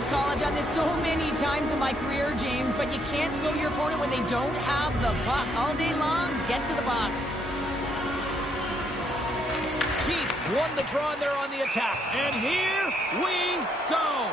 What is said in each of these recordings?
conference call. I've done this so many times in my career, James, but you can't slow your opponent when they don't have the puck. All day long, get to the box. Keith's won the draw and they're on the attack. And here we go.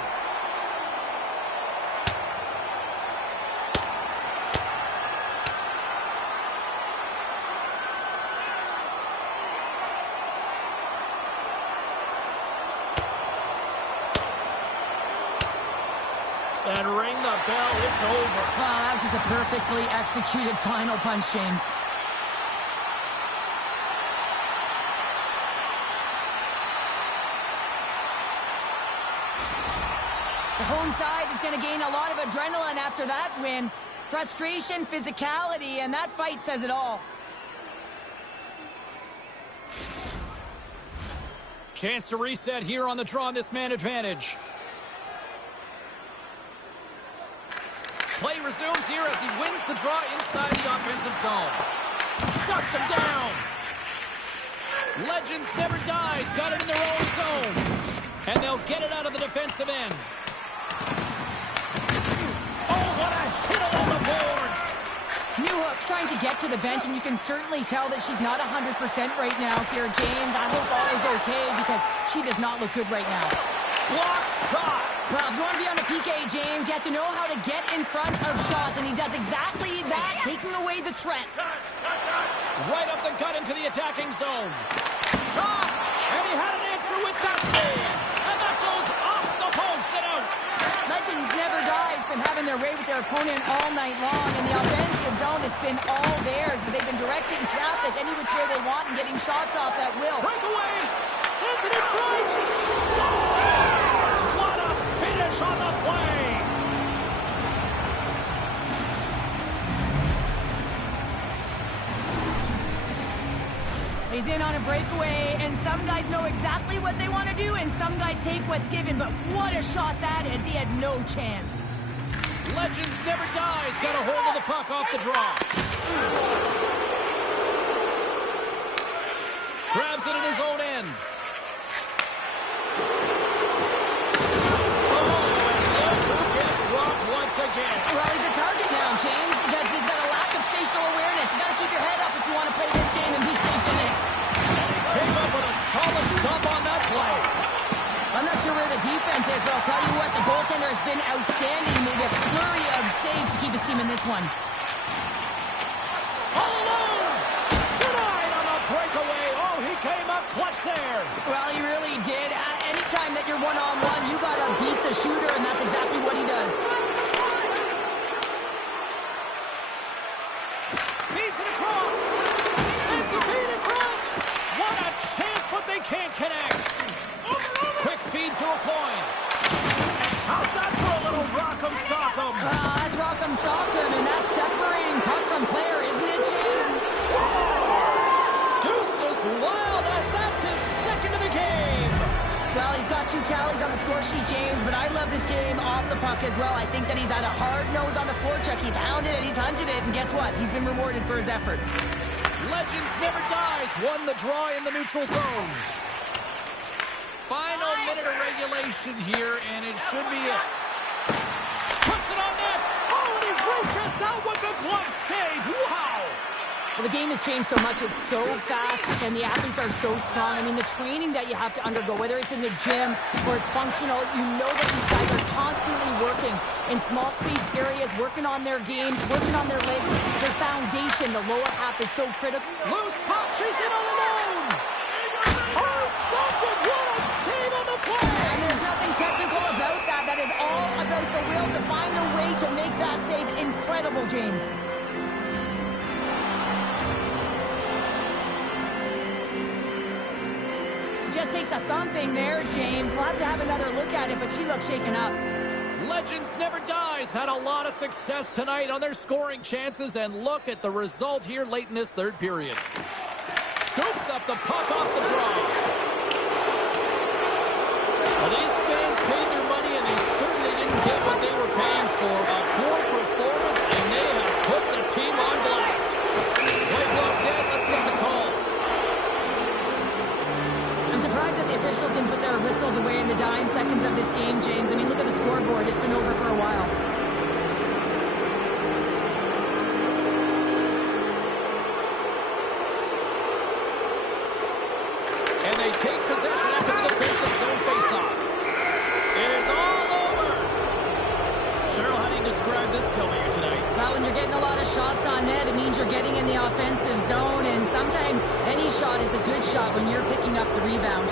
And ring the bell, it's over. Wow, that was just a perfectly executed final punch, James. The home side is going to gain a lot of adrenaline after that win. Frustration, physicality, and that fight says it all. Chance to reset here on the draw on this man advantage. Play resumes here as he wins the draw inside the offensive zone. Shuts him down. Legends never dies. Got it in their own zone. And they'll get it out of the defensive end. Oh, what a hit along the boards. Newhook's trying to get to the bench, and you can certainly tell that she's not 100% right now here, James. I hope all is okay because she does not look good right now. Block shot. Well, if you want to be on the PK, James, you have to know how to get in front of shots, and he does exactly that, taking away the threat. Right up the gut into the attacking zone. Shot! And he had an answer with that save. And that goes off the post and out. Legends never die has been having their way with their opponent all night long. In the offensive zone, it's been all theirs. They've been directing traffic any which way they want and getting shots off at will. Breakaway! Sends it in front! Scores! What a finish on the play! He's in on a breakaway, and some guys know exactly what they want to do, and some guys take what's given, but what a shot that is. He had no chance. Legends never dies. Got a hold of the puck off the draw. Grabs it in his own end. Oh, and look who gets rocked once again. Well, he's a target now, James, because he's got a lack of spatial awareness. You got to keep your head up if you want to play this game and be safe in it. Came up with a solid stop on that play. I'm not sure where the defense is, but I'll tell you what, the goaltender has been outstanding. He made a flurry of saves to keep his team in this one. All alone! Denied on a breakaway. Oh, he came up clutch there. Well, he really did. Anytime that you're one-on-one, you got to beat the shooter, and that's exactly what he does. Feeds it across. Sends the feed in front. What a chance, but they can't connect. Quick feed to a coin. How's that for a little rock'em sock'em? That's rock'em sock'em, and that's separating puck from player, isn't it, James? Scores! Deuces wild as that's his second of the game. Well, he's got 2 tallies on the score sheet, James, but I love this game off the puck as well. I think that he's had a hard nose on the forecheck. He's hounded it, he's hunted it, and guess what? He's been rewarded for his efforts. Legends never dies. Won the draw in the neutral zone. Final minute of regulation here, and it should be it. Puts it on net. Oh, and he reaches out with the glove save. Wow. Well, the game has changed so much. It's so fast, and the athletes are so strong. I mean, the training that you have to undergo, whether it's in the gym or it's functional, you know that these guys are constantly working in small space areas, working on their games, working on their legs. Their foundation, the lower half, is so critical. Loose puck. She's in all alone. Oh, stopped it. What a save on the play. And there's nothing technical about that. That is all about the will to find a way to make that save incredible, James. Just takes a thumping there, James. We'll have to have another look at it, but she looks shaken up. Legends never dies. Had a lot of success tonight on their scoring chances, and look at the result here late in this third period. Scoops up the puck off the draw. Well, these fans paid their money, and they certainly didn't get what they were paying for. A poor performance, and they have put the team on blast. Play block dead. Let's get the call. I'm surprised that the officials didn't put their whistles away in the dying seconds of this game, James. I mean, look at the scoreboard. this tell you tonight? Well, when you're getting a lot of shots on net, it means you're getting in the offensive zone, and sometimes any shot is a good shot when you're picking up the rebound.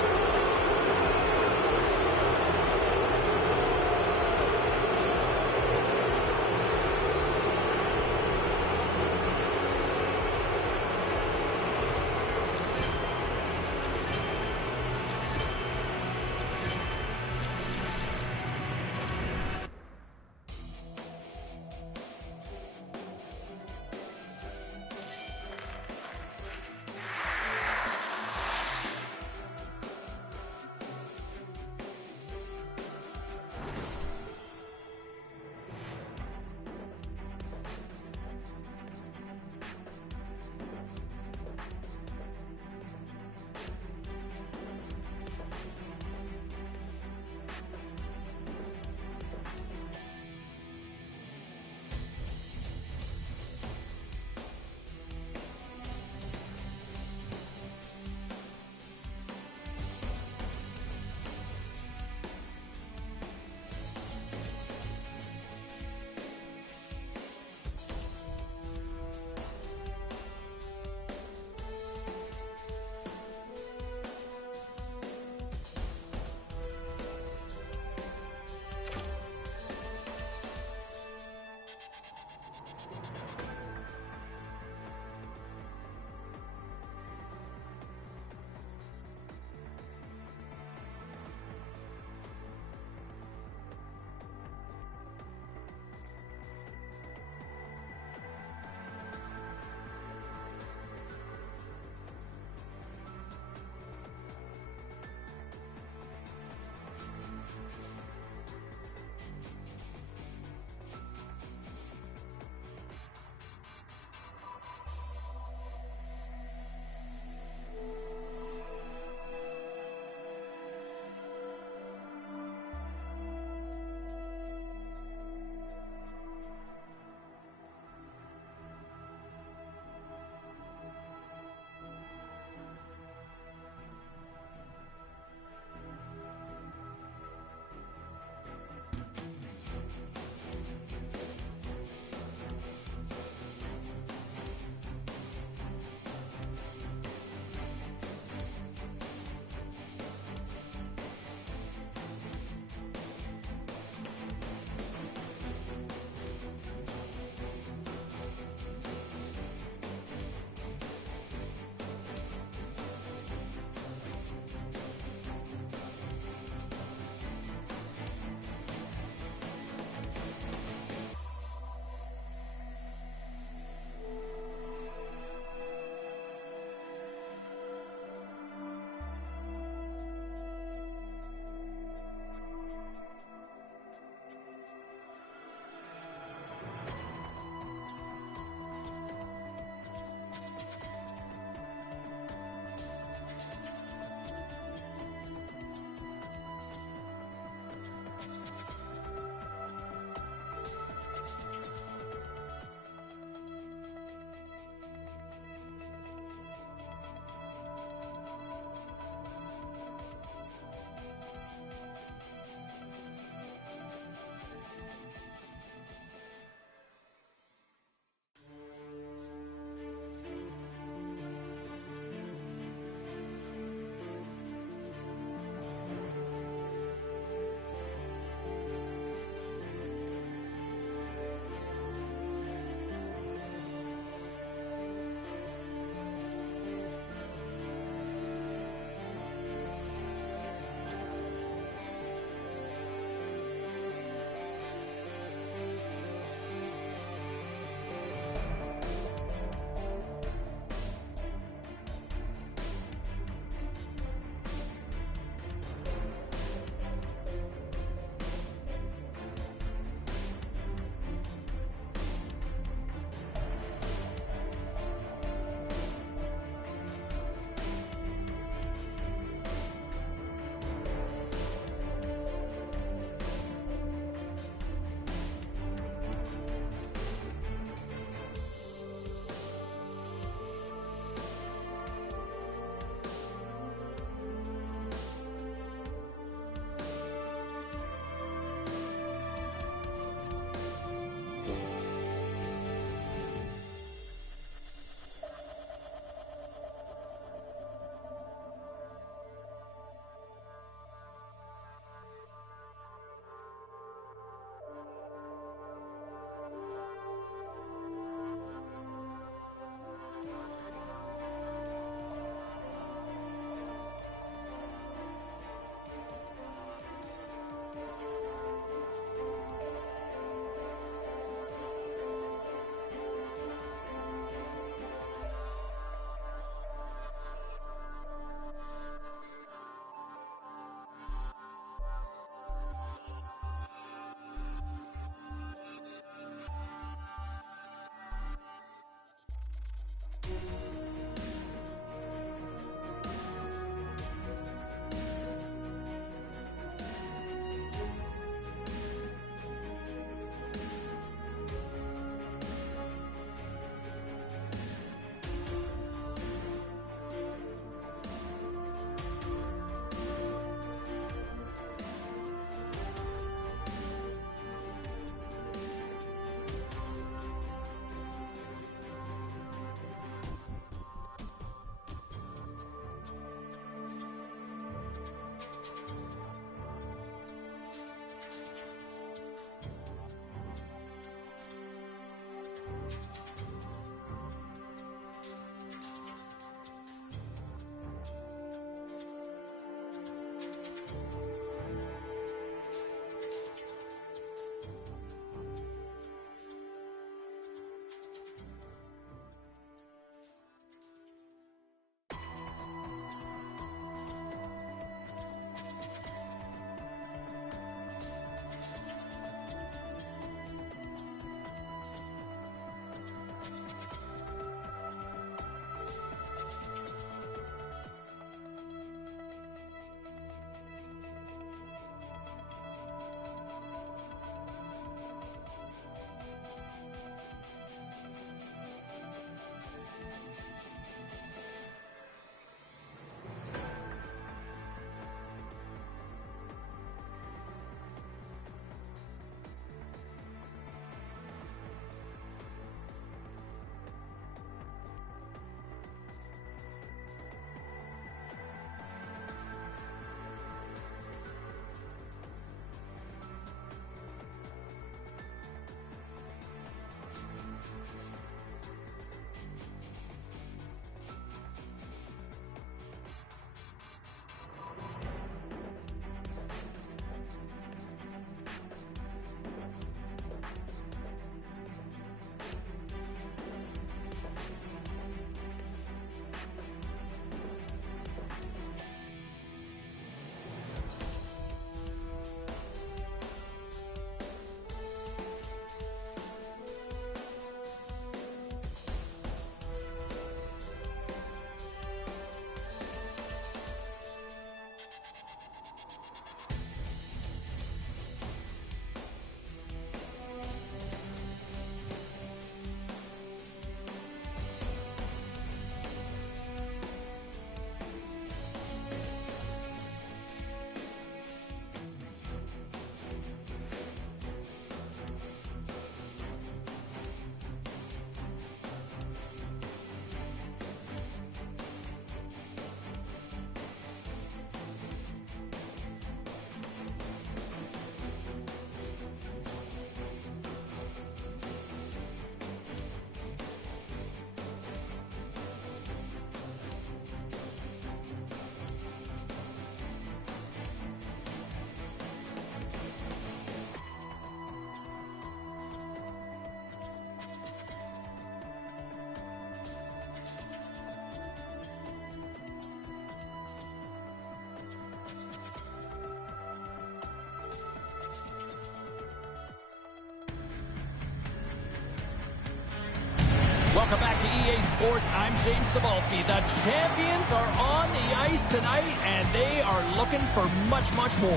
Welcome back to EA Sports. I'm James Cebulski. The champions are on the ice tonight, and they are looking for much, much more.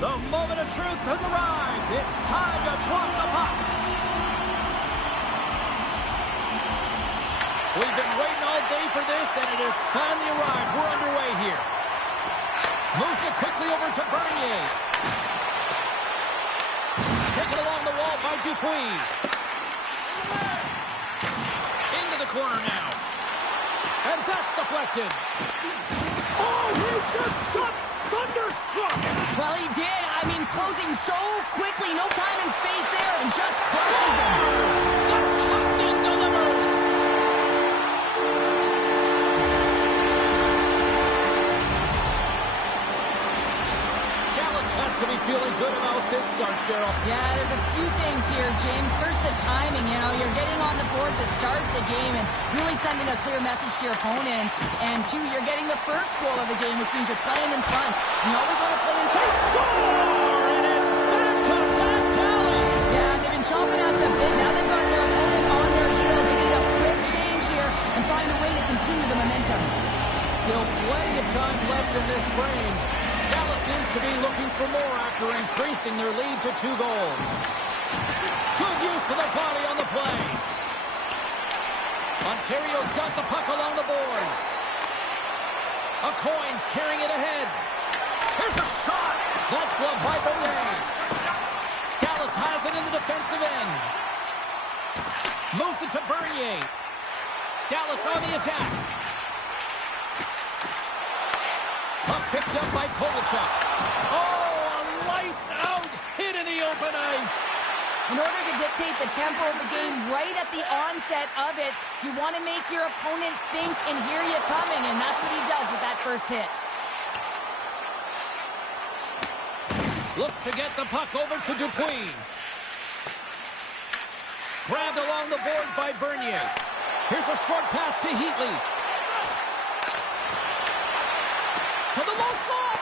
The moment of truth has arrived. It's time to drop the puck. We've been waiting all day for this, and it has finally arrived. We're underway here. Moves it quickly over to Bernier. Taken along the wall by Dupuis. Into the corner now. And that's deflected. Oh, he just got thunderstruck. Well, he did. I mean, closing so quickly. No time and space there, and just crushes him. The captain delivers. Dallas has to be feeling good about this start, Cheryl. Yeah, there's a few things here, James. First, the timing. You know, you're getting on the board to start the game and really sending a clear message to your opponent. And two, you're getting the first goal of the game, which means you're playing in front. And you always want to play in front. Score! And it's back to back tallies. Yeah, they've been chomping at the bit. Now they've got their opponent on their heel. They need a quick change here and find a way to continue the momentum. Still plenty of time left in this frame. Dallas seems to be looking for more after increasing their lead to 2 goals. Good use of the body on the play. Ontario's got the puck along the boards. Coins carrying it ahead. Here's a shot. That's gloved by Bernier. Dallas has it in the defensive end. Moves it to Bernier. Dallas on the attack. Puck picked up by Kovalchuk. Oh, a lights-out hit in the open ice. In order to dictate the tempo of the game right at the onset of it, you want to make your opponent think and hear you coming, and that's what he does with that first hit. Looks to get the puck over to Dupuis. Grabbed along the boards by Bernier. Here's a short pass to Heatley. To the low slot.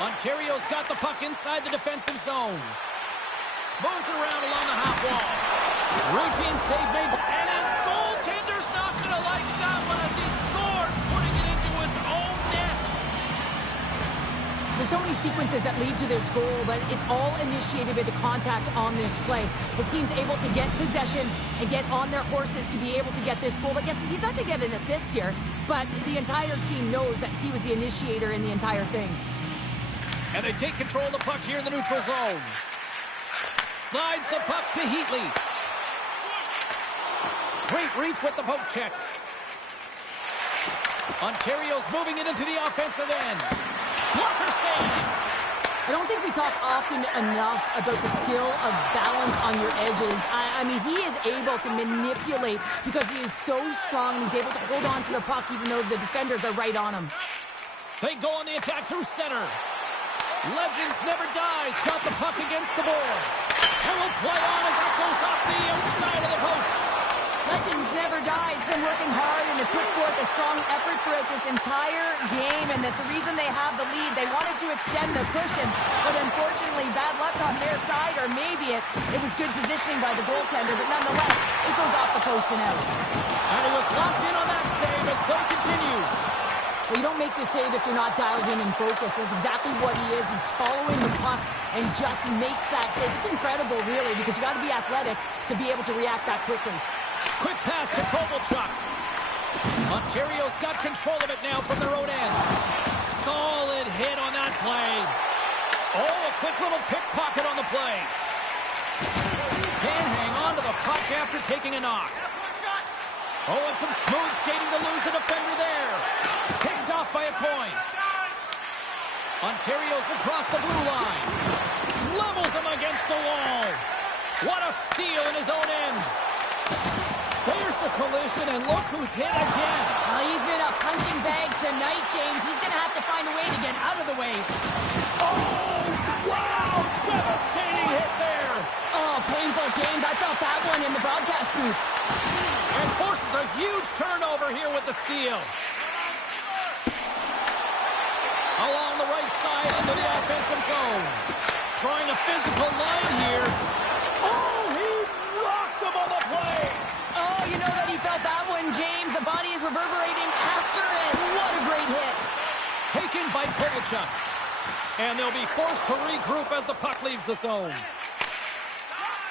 Ontario's got the puck inside the defensive zone. Moves it around along the half wall. Routine save made. And his goaltender's not going to like that one as he scores, putting it into his own net. There's so many sequences that lead to this goal, but it's all initiated by the contact on this play. His team's able to get possession and get on their horses to be able to get this goal. But guess he's not going to get an assist here, but the entire team knows that he was the initiator in the entire thing. And they take control of the puck here in the neutral zone. Slides the puck to Heatley. Great reach with the poke check. Ontario's moving it into the offensive end. Blocker save. I don't think we talk often enough about the skill of balance on your edges. I mean, he is able to manipulate because he is so strong. He's able to hold on to the puck even though the defenders are right on him. They go on the attack through center. Legends never dies. Got the puck against the boards. And will play on as it goes off the outside of the post. Legends never die. He's been working hard and to put forth a strong effort throughout this entire game, and that's the reason they have the lead. They wanted to extend the cushion, but unfortunately, bad luck on their side, or maybe it was good positioning by the goaltender, but nonetheless, it goes off the post and out. And he was locked in on that save as play continues. Well, you don't make the save if you're not dialed in and focused. That's exactly what he is. He's following the puck and just makes that save. It's incredible, really, because you got to be athletic to be able to react that quickly. Quick pass to Kovalchuk. Ontario's got control of it now from their own end. Solid hit on that play. Oh, a quick little pickpocket on the play. Can't hang on to the puck after taking a knock. Oh, and some smooth skating to lose a defender there. Picked off by a point. Ontario's across the blue line. Levels him against the wall. What a steal in his own end. There's the collision, and look who's hit again. Well, he's been a punching bag tonight, James. He's going to have to find a way to get out of the way. Oh, wow! Devastating hit there. Oh, painful, James. I felt that one in the broadcast booth. And forces a huge turnover here with the steal. Along the right side into the offensive zone. Drawing a physical line here. Oh, he rocked him on the play. Oh, you know that he felt that one, James. The body is reverberating after it. What a great hit. Taken by Kovalchuk. And they'll be forced to regroup as the puck leaves the zone.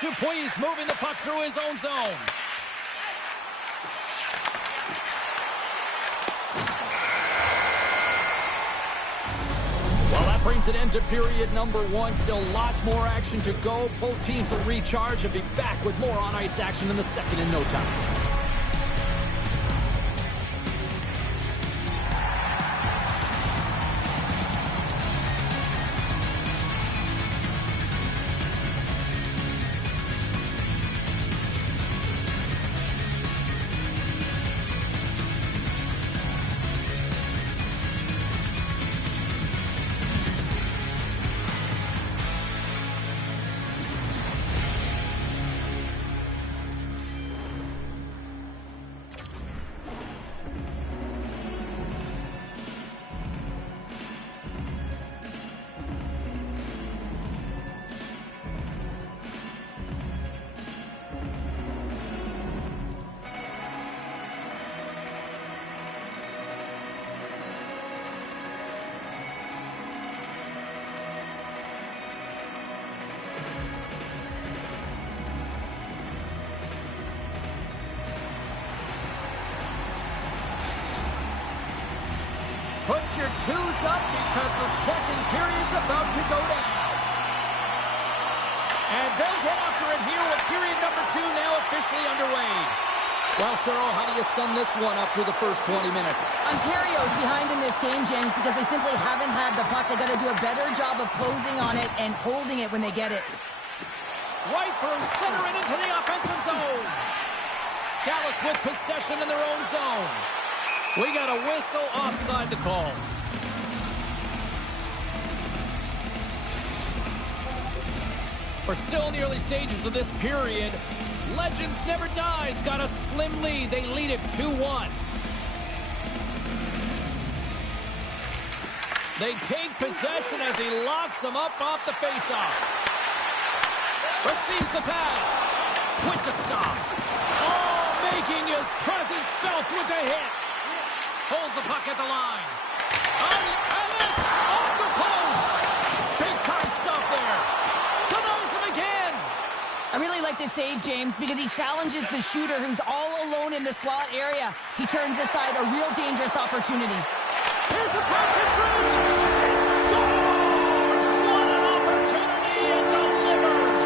Dupuis moving the puck through his own zone. Well, that brings an end to period number 1. Still lots more action to go. Both teams will recharge and be back with more on-ice action in the second in no time. Put your twos up because the second period's about to go down. And they'll get after it here with period number 2 now officially underway. Well, Cheryl, how do you sum this one up through the first 20 minutes? Ontario's behind in this game, James, because they simply haven't had the puck. They got to do a better job of closing on it and holding it when they get it. Right through center and into the offensive zone. Dallas with possession in their own zone. We got a whistle offside to call. We're still in the early stages of this period. Legends Never Dies got a slim lead. They lead it 2-1. They take possession as he locks them up off the faceoff. Receives the pass. With the stop. Oh, making his presence felt with the hit. Holds the puck at the line. And it's off the post. Big time stop there. Denies him again. I really like this save, James, because he challenges the shooter who's all alone in the slot area. He turns aside a real dangerous opportunity. Here's a pass in front. He scores. What an opportunity and delivers.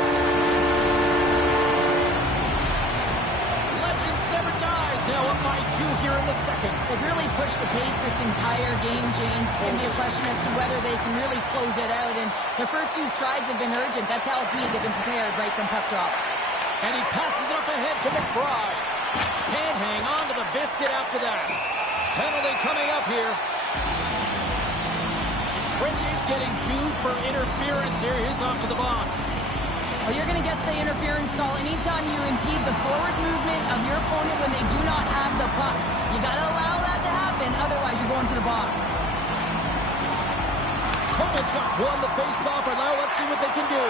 Legends Never Dies. Now up by 2 here in the second. They've really pushed the pace this entire game, James. It's going to be a question as to whether they can really close it out. And their first 2 strides have been urgent. That tells me they've been prepared right from puck drop. And he passes it up ahead to McBride. Can't hang on to the biscuit after that. Penalty coming up here. Renier's getting 2 for interference here. He's off to the box. Well, you're going to get the interference call anytime you impede the forward movement of your opponent when they do not have the puck. You got to allow that to happen, otherwise you're going to the box. Kovalchuk's won the face-off, and now let's see what they can do.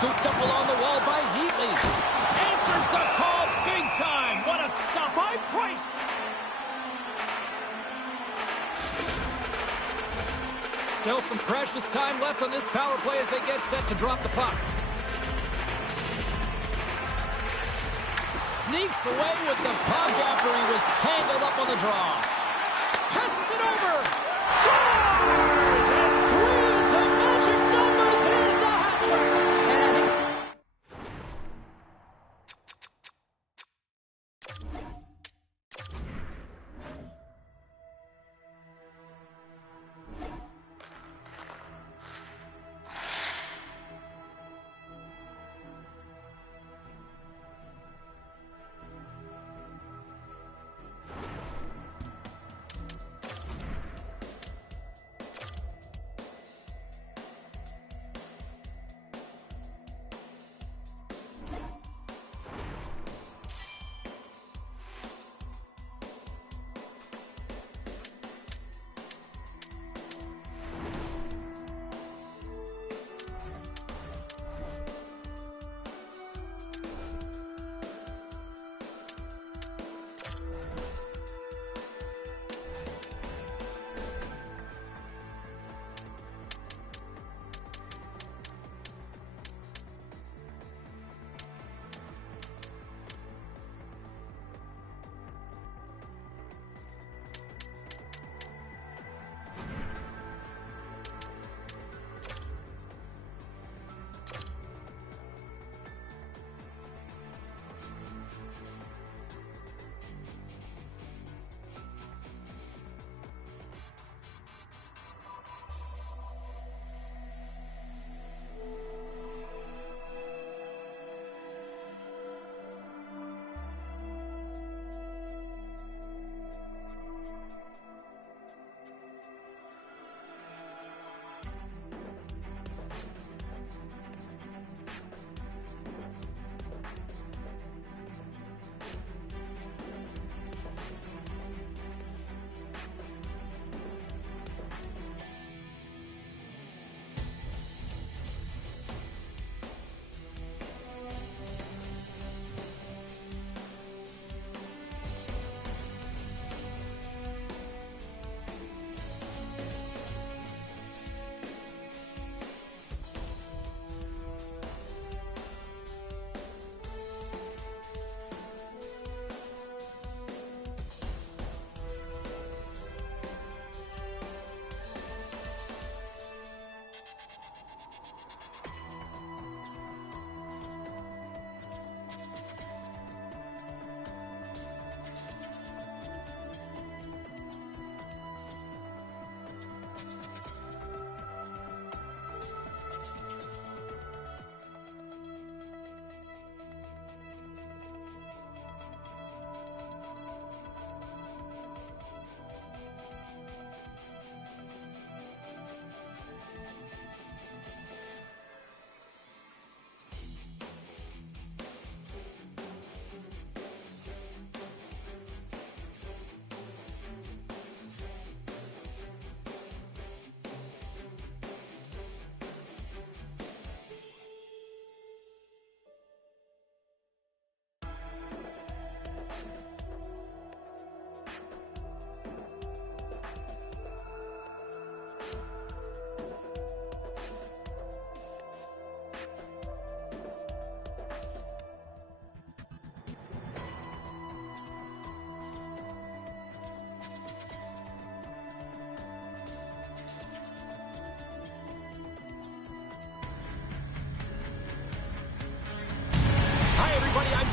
Scooped up along the wall by Heatley. Answers the call big time. What a stop by Price. Still some precious time left on this power play as they get set to drop the puck. Sneaks away with the puck after he was tangled up on the draw. Passes it over. Scores! And 3 is the magic number. There's the hat trick.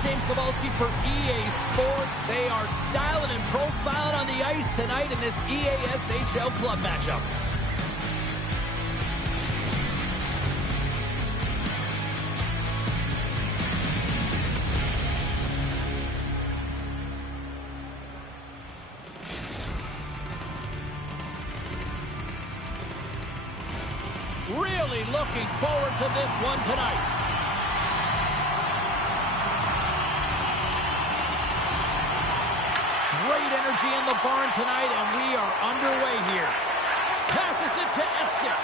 James Cebulski for EA Sports. They are styling and profiling on the ice tonight in this EASHL club matchup. Really looking forward to this one tonight. Great energy in the barn tonight, and we are underway here. Passes it to Eskett.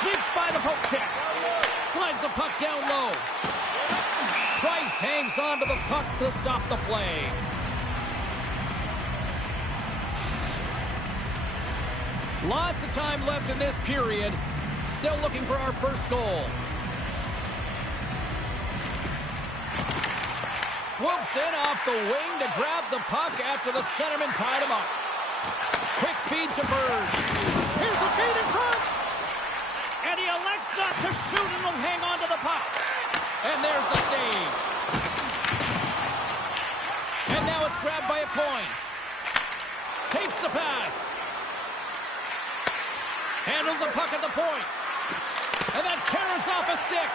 Sneaks by the poke check. Slides the puck down low. Price hangs on to the puck to stop the play. Lots of time left in this period. Still looking for our first goal. Swoops in off the wing to grab the puck after the centerman tied him up. Quick feed to Bird. Here's a feed in front. And he elects not to shoot and will hang on to the puck. And there's the save. And now it's grabbed by a coin. Takes the pass. Handles the puck at the point. And then carries off a stick.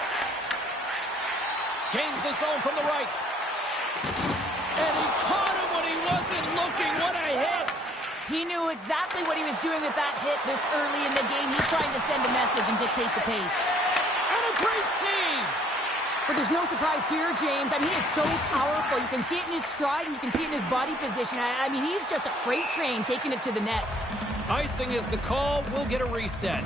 Gains the zone from the right. And he caught him when he wasn't looking. What a hit. He knew exactly what he was doing with that hit this early in the game. He's trying to send a message and dictate the pace. And a great save. But there's no surprise here, James. I mean, he is so powerful. You can see it in his stride, and you can see it in his body position. I mean, he's just a freight train taking it to the net. Icing is the call. We'll get a reset.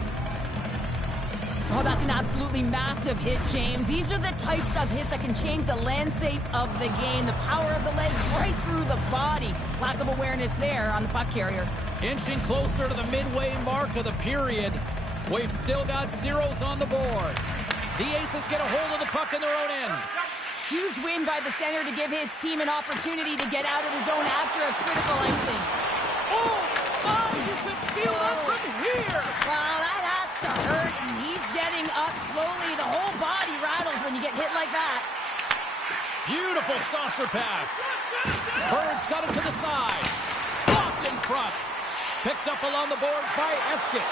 Oh, that's an absolutely massive hit, James. These are the types of hits that can change the landscape of the game. The power of the legs right through the body. Lack of awareness there on the puck carrier. Inching closer to the midway mark of the period. We've still got zeros on the board. The Aces get a hold of the puck in their own end. Huge win by the center to give his team an opportunity to get out of the zone after a critical icing. Oh, you could feel that from here. Well, that has to hurt, and he's getting up slowly. The whole body rattles when you get hit like that. Beautiful saucer pass. Bird's got it to the side. Blocked in front. Picked up along the boards by Eskett.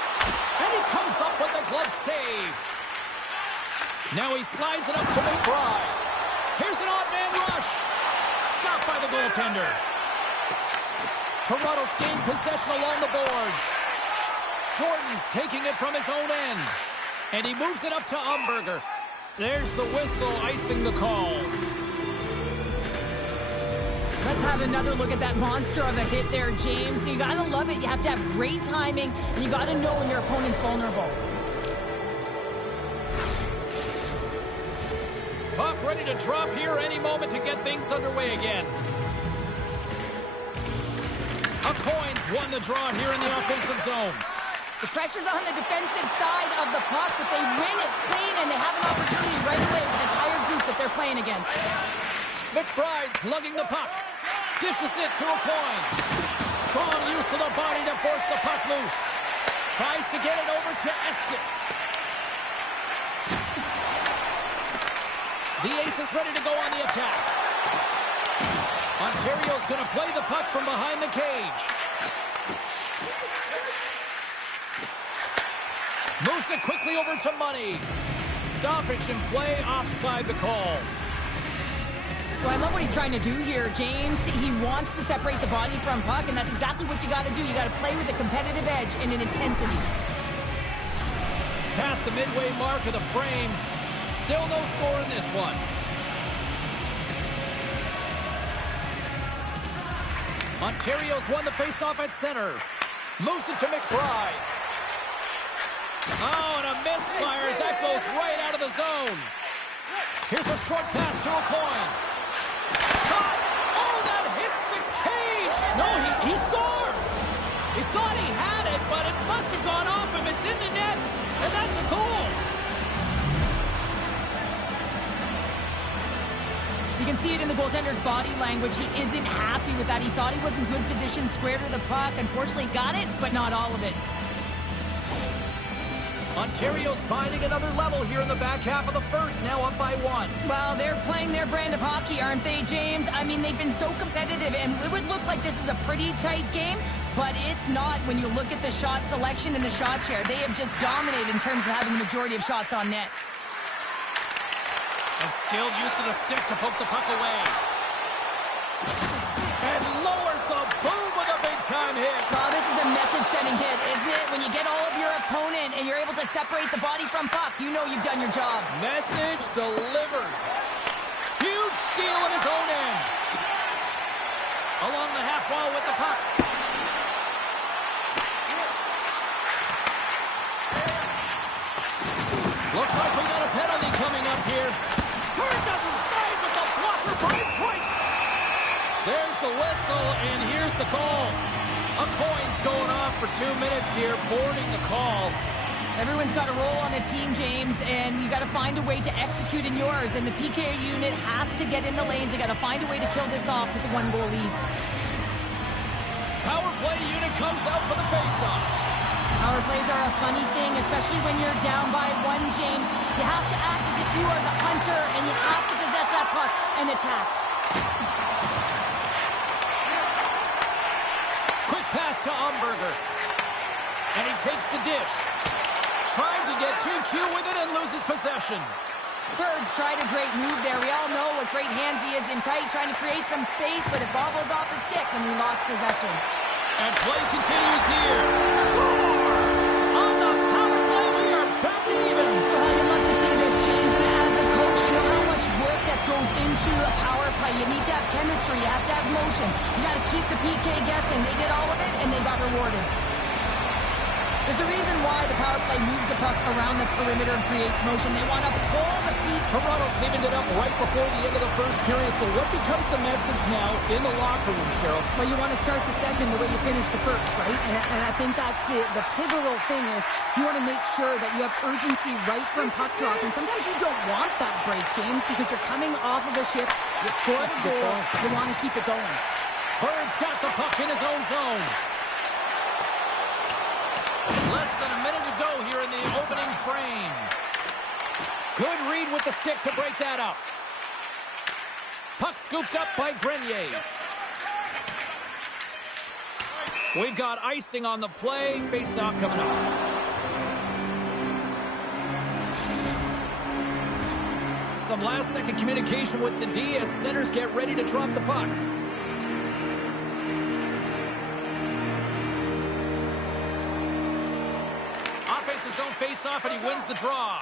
And he comes up with a glove save. Now he slides it up to McBride. Here's an odd man rush. Stopped by the goaltender. Toronto's gained possession along the boards. Jordan's taking it from his own end. And he moves it up to Umberger. There's the whistle, icing the call. Let's have another look at that monster of a hit there, James. You gotta love it. You have to have great timing, and you gotta know when your opponent's vulnerable. Puck ready to drop here any moment to get things underway again. A coin's won the draw here in the offensive zone. The pressure's on the defensive side of the puck, but they win it clean, and they have an opportunity right away with the entire group that they're playing against. McBride's lugging the puck. Dishes it to a coin. Strong use of the body to force the puck loose. Tries to get it over to Eskett. The Aces ready to go on the attack. Ontario's going to play the puck from behind the cage. Moves it quickly over to Money. Stoppage in play, offside the call. So I love what he's trying to do here, James. He wants to separate the body from puck, and that's exactly what you got to do. You got to play with a competitive edge and an intensity. Past the midway mark of the frame. Still no score in this one. Ontario's won the faceoff at center. Moves it to McBride. Oh, and a misfire as that goes right out of the zone. Here's a short pass to a coin. Shot! Oh, that hits the cage! No, he scores! He thought he had it, but it must have gone off him. It's in the net, and that's a goal. You can see it in the goaltender's body language. He isn't happy with that. He thought he was in good position, square to the puck. Unfortunately, got it, but not all of it. Ontario's finding another level here in the back half of the first, now up by 1. Well, they're playing their brand of hockey, aren't they, James? I mean, they've been so competitive, and it would look like this is a pretty tight game, but it's not when you look at the shot selection and the shot share. They have just dominated in terms of having the majority of shots on net. And skilled use of the stick to poke the puck away. And lowers the boom with a big-time hit. Well, this is a message-sending hit, isn't it? When you get all of your opponent and you're able to separate the body from puck, you know you've done your job. Message delivered. Huge steal in his own end. Along the half wall with the puck. Looks like we got a penalty coming up here. Turned aside with the blocker by Price. There's the whistle, and here's the call. A coin's going off for 2 minutes here, boarding the call. Everyone's got a role on a team, James, and you got to find a way to execute in yours. And the PK unit has to get in the lanes. They got to find a way to kill this off with a 1-goal lead. Power play unit comes out for the face-off. Power plays are a funny thing, especially when you're down by 1, James. You have to act as if you are the hunter, and you have to possess that puck and attack. Quick pass to Umberger. And he takes the dish. Trying to get 2Q with it and loses possession. Birds tried a great move there. We all know what great hands he is in tight, trying to create some space, but it bobbles off his stick, and we lost possession. And play continues here. Scores! On the power play, we are back to evens. Well, you love to see this, James, and as a coach, you know how much work that goes into a power play. You need to have chemistry. You have to have motion. You got to keep the PK guessing. They did all of it, and they got rewarded. There's a reason why the power play moves the puck around the perimeter and creates motion. They want to pull the PK. Toronto saving it up right before the end of the first period. So what becomes the message now in the locker room, Cheryl? Well, you want to start the second the way you finish the first, right? And I think that's the pivotal thing is you want to make sure that you have urgency right from puck drop. And sometimes you don't want that break, James, because you're coming off of a shift. You scored a goal. You want to keep it going. Bird's got the puck in his own zone. Less than a minute to go here in the opening frame. Good read with the stick to break that up. Puck scooped up by Grenier. We've got icing on the play. Face-off coming up. Some last-second communication with the D as centers get ready to drop the puck. His own face-off, and he wins the draw.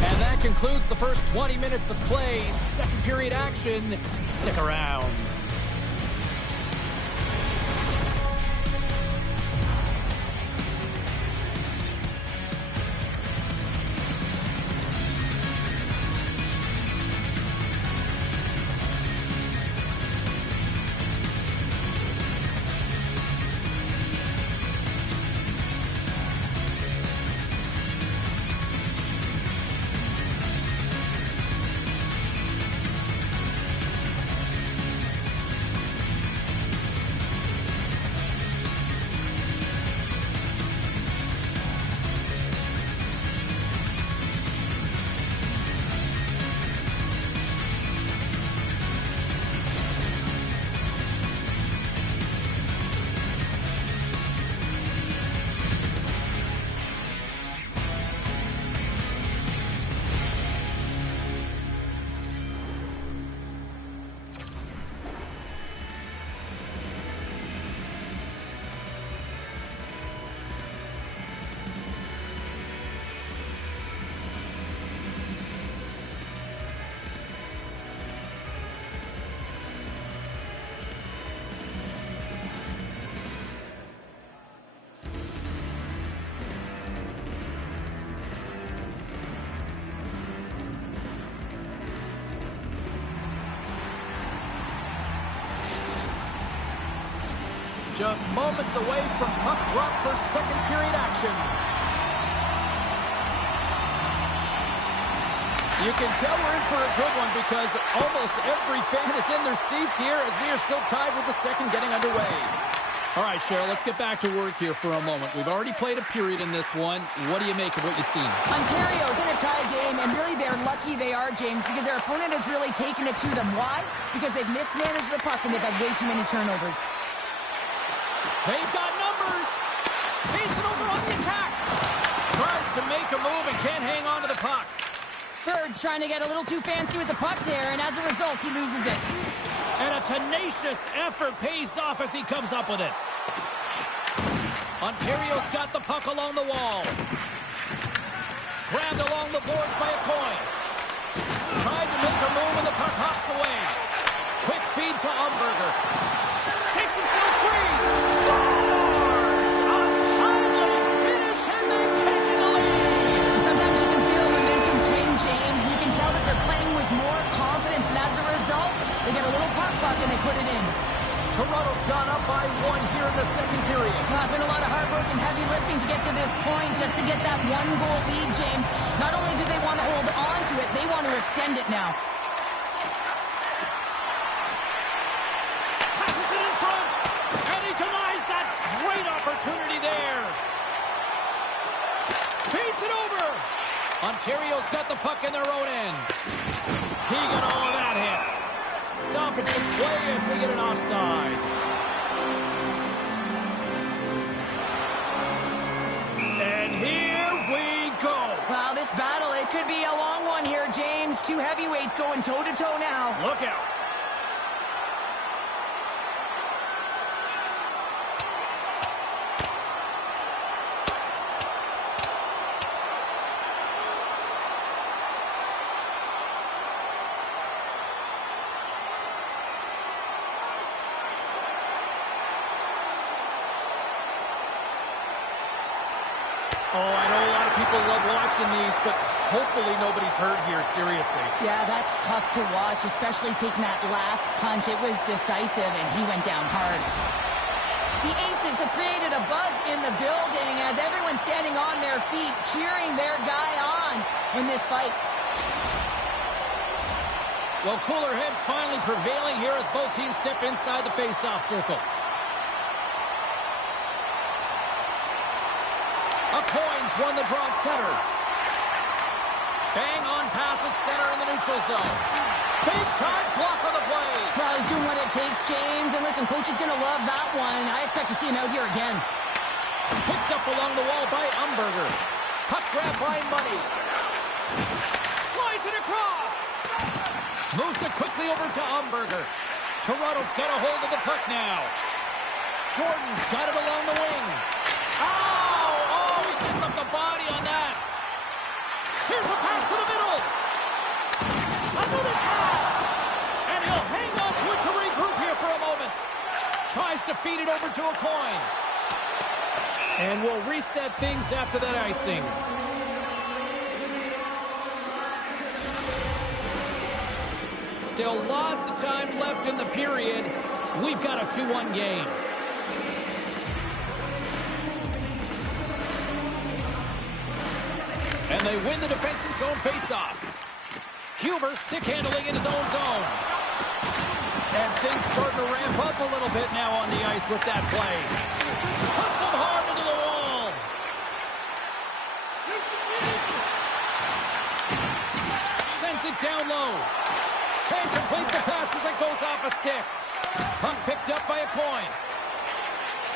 And that concludes the first 20 minutes of play. Second period action. Stick around. Just moments away from puck drop for second period action. You can tell we're in for a good one because almost every fan is in their seats here as we are still tied with the second getting underway. All right, Cheryl, let's get back to work here for a moment. We've already played a period in this one. What do you make of what you've seen? Ontario's in a tied game, and really they're lucky they are, James, because their opponent has really taken it to them. Why? Because they've mismanaged the puck, and they've had way too many turnovers. They've got numbers. Paints it over on the attack. Tries to make a move and can't hang on to the puck. Bird's trying to get a little too fancy with the puck there, and as a result, he loses it. And a tenacious effort pays off as he comes up with it. Ontario's got the puck along the wall. Grabbed along the boards by a coin. Tried to make a move and the puck hops away. Quick feed to Umberger. Takes himself free. Scores! A timely finish and they've taken the lead. Sometimes you can feel momentum swing, James. You can tell that they're playing with more confidence, and as a result, they get a little puck and they put it in. Toronto's gone up by 1 here in the second period. Well, it's been a lot of hard work and heavy lifting to get to this point, just to get that 1-goal lead, James. Not only do they want to hold on to it, they want to extend it now. Passes it in front, and he denies that great opportunity there. Feeds it over. Ontario's got the puck in their own end. He got all of that hit. Stoppage in play as they get an offside. And here we go. Wow, this battle, it could be a long one here, James. Two heavyweights going toe-to-toe now. Look out. Oh, I know a lot of people love watching these, but hopefully nobody's hurt here, seriously. Yeah, that's tough to watch, especially taking that last punch. It was decisive, and he went down hard. The Aces have created a buzz in the building as everyone's standing on their feet, cheering their guy on in this fight. Well, cooler heads finally prevailing here as both teams step inside the face-off circle. A coin's won the draw at center. Bang on passes center in the neutral zone. Big time block on the play. Well, he's doing what it takes, James. And listen, coach is going to love that one. I expect to see him out here again. Picked up along the wall by Umberger. Puck grab by Money. Slides it across. Moves it quickly over to Umberger. Toronto's got a hold of the puck now. Jordan's got it along the wing. Gets up the body on that. Here's a pass to the middle. Another pass. And he'll hang on to it to regroup here for a moment. Tries to feed it over to a coin. And we'll reset things after that icing. Still lots of time left in the period. We've got a 2-1 game. And they win the defensive zone faceoff. Huber stick handling in his own zone. And things starting to ramp up a little bit now on the ice with that play. Puts him hard into the wall. Sends it down low. Can't complete the pass as it goes off a stick. Puck picked up by a coin.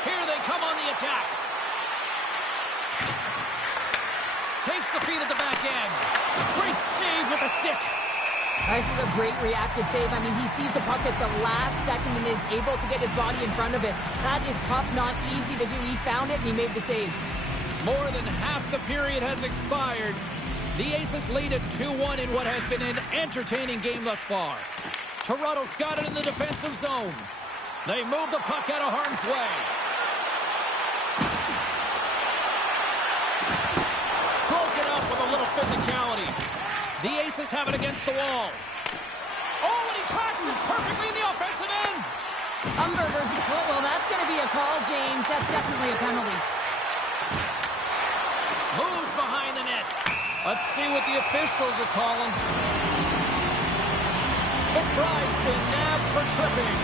Here they come on the attack. Takes the feed at the back end. Great save with the stick. This is a great reactive save. I mean, he sees the puck at the last second and is able to get his body in front of it. That is tough, not easy to do. He found it and he made the save. More than half the period has expired. The Aces lead at 2-1 in what has been an entertaining game thus far. Toronto's got it in the defensive zone. They move the puck out of harm's way. Broken up with a little physicality. The Aces have it against the wall. Oh, and he tracks it perfectly in the offensive end. Umberger's, well, that's going to be a call, James. That's definitely a penalty. Moves behind the net. Let's see what the officials are calling. McBride's been nabbed for tripping.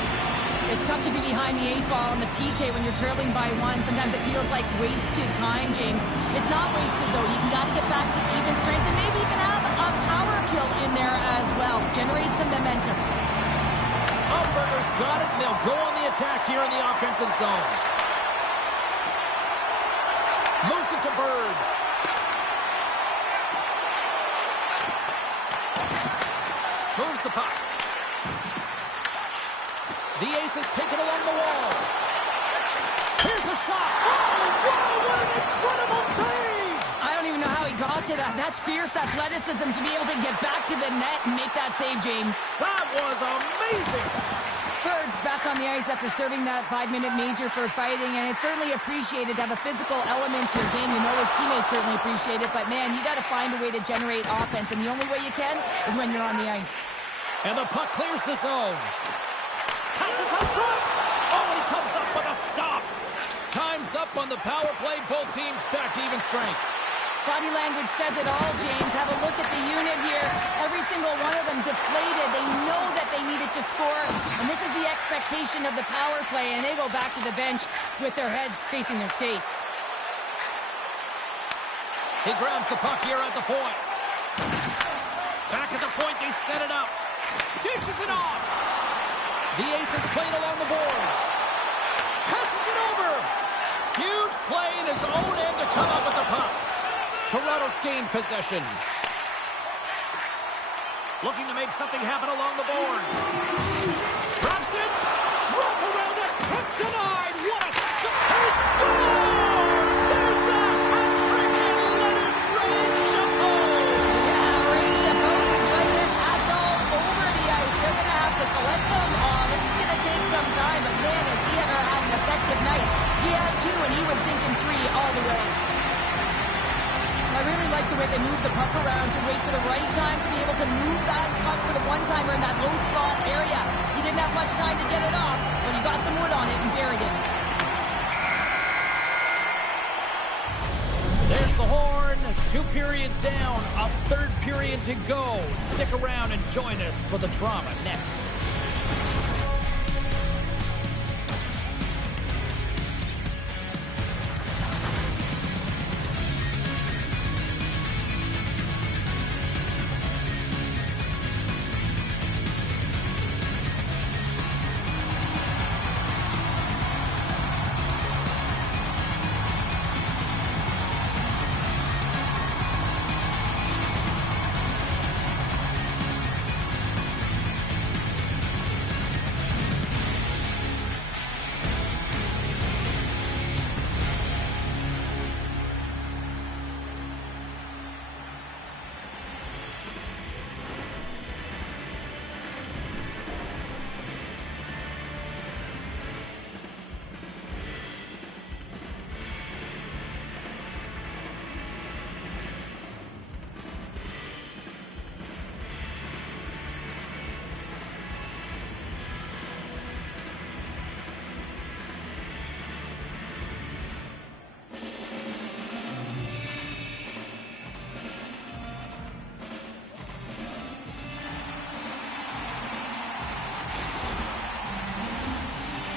It's tough to be behind the 8 ball on the PK when you're trailing by 1. Sometimes it feels like wasted time, James. It's not wasted, though. You got to get back to even strength and maybe even have a power kill in there as well. Generate some momentum. Umberger's got it, and they'll go on the attack here in the offensive zone. Moves it to Bird. Moves the puck. The Aces take it along the wall. Here's a shot. Oh, wow, what an incredible save! I don't even know how he got to that. That's fierce athleticism to be able to get back to the net and make that save, James. That was amazing! Bird's back on the ice after serving that 5-minute major for fighting, and it's certainly appreciated to have a physical element to your game. You know his teammates certainly appreciate it, but man, you got to find a way to generate offense, and the only way you can is when you're on the ice. And the puck clears the zone. Passes up front. Oh, he comes up with a stop. Time's up on the power play. Both teams back to even strength. Body language says it all, James. Have a look at the unit here. Every single one of them deflated. They know that they needed to score, and this is the expectation of the power play, and they go back to the bench with their heads facing their skates. He grabs the puck here at the point. Back at the point, they set it up. Dishes it off. The Aces played along the boards. Passes it over. Huge play in his own end to come up with the puck. Toronto's gained possession. Looking to make something happen along the boards. Drops it. Wrap around it. Tip denied. What a stop. He scores! There's the hat trick and let it rain Chapeau. Yeah, rain Chapeau's is right. There's hats all over the ice. They're going to have to collect them. Oh, this is going to take some time, but man, has he ever had an effective night. He had 2, and he was thinking 3 all the way. I really like the way they moved the puck around to wait for the right time to be able to move that puck for the one-timer in that low slot area. He didn't have much time to get it off, but he got some wood on it and buried it. There's the horn. 2 periods down. A 3rd period to go. Stick around and join us for the drama next.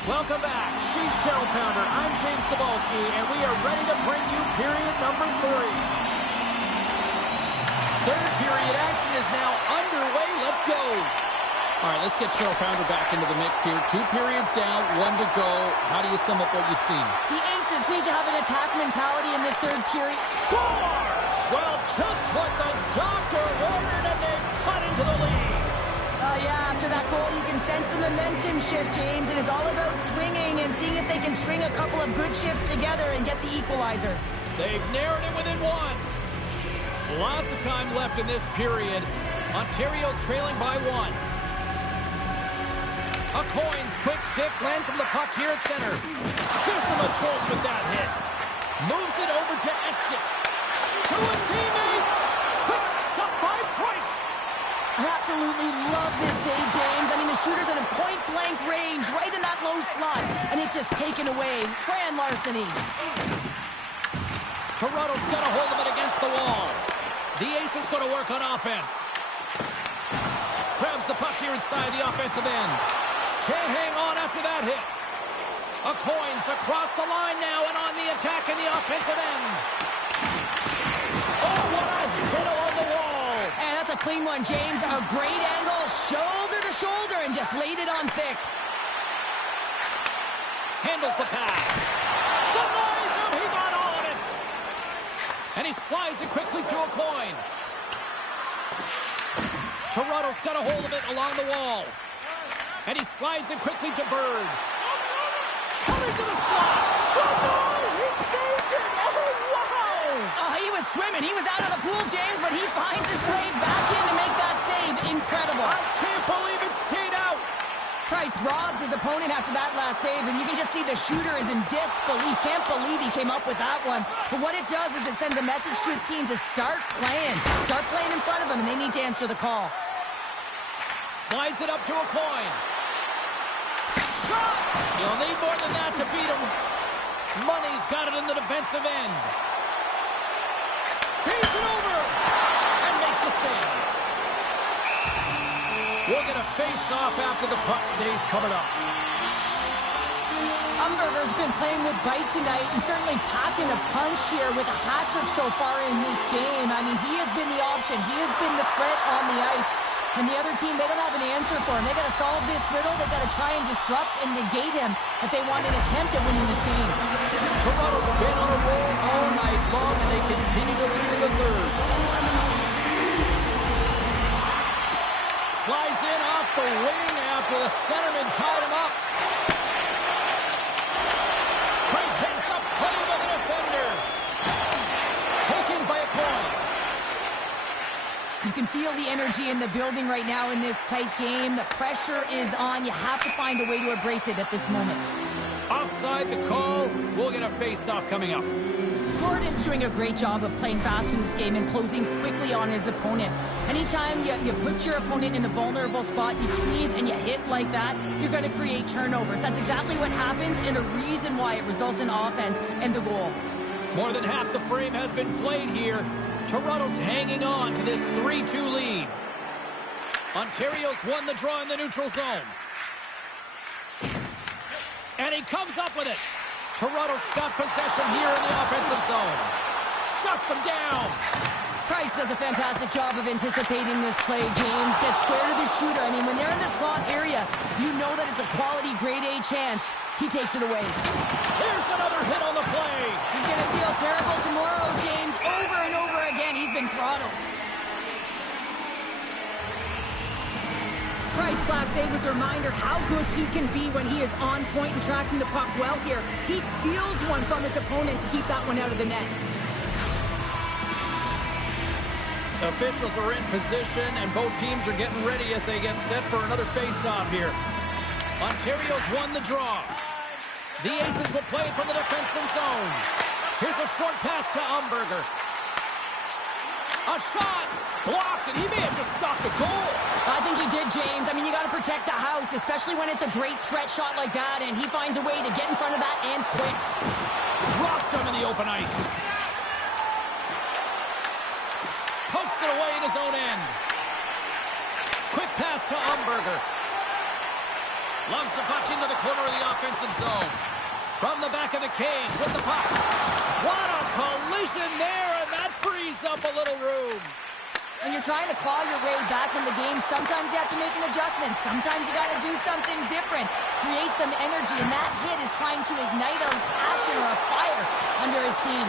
Welcome back. She's Shell Pounder. I'm James Cebulski, and we are ready to bring you period number 3. 3rd period action is now underway. Let's go. All right, let's get Shell Pounder back into the mix here. 2 periods down, 1 to go. How do you sum up what you've seen? The Aces need to have an attack mentality in this 3rd period. Scores! Well, just what the doctor ordered, and they cut into the lead. Yeah, after that goal, you can sense the momentum shift, James. It is all about swinging and seeing if they can string a couple of good shifts together and get the equalizer. They've narrowed it within 1. Lots of time left in this period. Ontario's trailing by 1. A Coins quick stick lands from the puck here at center. Gives him a jolt with that hit. Moves it over to Esket. To his teammate. Quick stop by Price. I absolutely love this save, James. I mean, the shooter's in a point-blank range, right in that low slot, and it's just taken away. Grand larceny. Toronto's got a hold of it against the wall. The Ace is going to work on offense. Grabs the puck here inside the offensive end. Can't hang on after that hit. A coin's across the line now and on the attack in the offensive end. Oh, what a hit along the wall. And that's a clean one, James. A great angle, shoulder to shoulder, and just laid it on thick. Handles the pass. Denies him. He got all of it. And he slides it quickly through a coin. Toronto's got a hold of it along the wall. And he slides it quickly to Bird. Coming to the slot. Oh, he saved it. Oh, wow. Oh, he was swimming. He was out of the pool, James, but he finds his way back in to make that save. Incredible. I can't believe it stayed out. Price robs his opponent after that last save, and you can just see the shooter is in disbelief. Can't believe he came up with that one. But what it does is it sends a message to his team to start playing. Start playing in front of him, and they need to answer the call. Slides it up to a coin. Shot! You'll need more than that to beat him. Money's got it in the defensive end. Feeds it over! And makes the save. We'll get a face-off after the puck stays coming up. Umberger's been playing with bite tonight and certainly packing a punch here with a hat-trick so far in this game. I mean, he has been the option. He has been the threat on the ice. And the other team, they don't have an answer for him. They got to solve this riddle. They got to try and disrupt and negate him if they want an attempt at winning this game. Toronto's been on a roll all night long, and they continue to lead in the third. Slides in off the wing after the centerman tied him up. Craig hits up, playing with the defender. Taken by a coin. You can feel the energy in the building right now in this tight game. The pressure is on. You have to find a way to embrace it at this moment. Offside the call. We'll get a face-off coming up. Gordon's doing a great job of playing fast in this game and closing quickly on his opponent. Anytime you put your opponent in a vulnerable spot, you squeeze and you hit like that, you're going to create turnovers. That's exactly what happens and a reason why it results in offense and the goal. More than half the frame has been played here. Toronto's hanging on to this 3-2 lead. Ontario's won the draw in the neutral zone. And he comes up with it. Toronto's got possession here in the offensive zone. Shuts him down. Price does a fantastic job of anticipating this play, James. Gets square to the shooter. I mean, when they're in the slot area, you know that it's a quality grade A chance. He takes it away. Here's another hit on the play. He's going to feel terrible tomorrow, James. Over and over again, he's been throttled. Price's last save was a reminder how good he can be when he is on point and tracking the puck well here. He steals one from his opponent to keep that one out of the net. Officials are in position, and both teams are getting ready as they get set for another face-off here. Ontario's won the draw. The Aces will play from the defensive zone. Here's a short pass to Umberger. A shot blocked, and he may have just stopped the goal. I think he did, James. I mean, you got to protect the house, especially when it's a great threat shot like that, and he finds a way to get in front of that and quick. Dropped him in the open ice. Pokes it away in his own end. Quick pass to Umberger. Loves the puck into the corner of the offensive zone. From the back of the cage with the puck. What a collision there, and that frees up a little room. When you're trying to claw your way back in the game, sometimes you have to make an adjustment. Sometimes you got to do something different. Create some energy, and that hit is trying to ignite a passion or a fire under his team.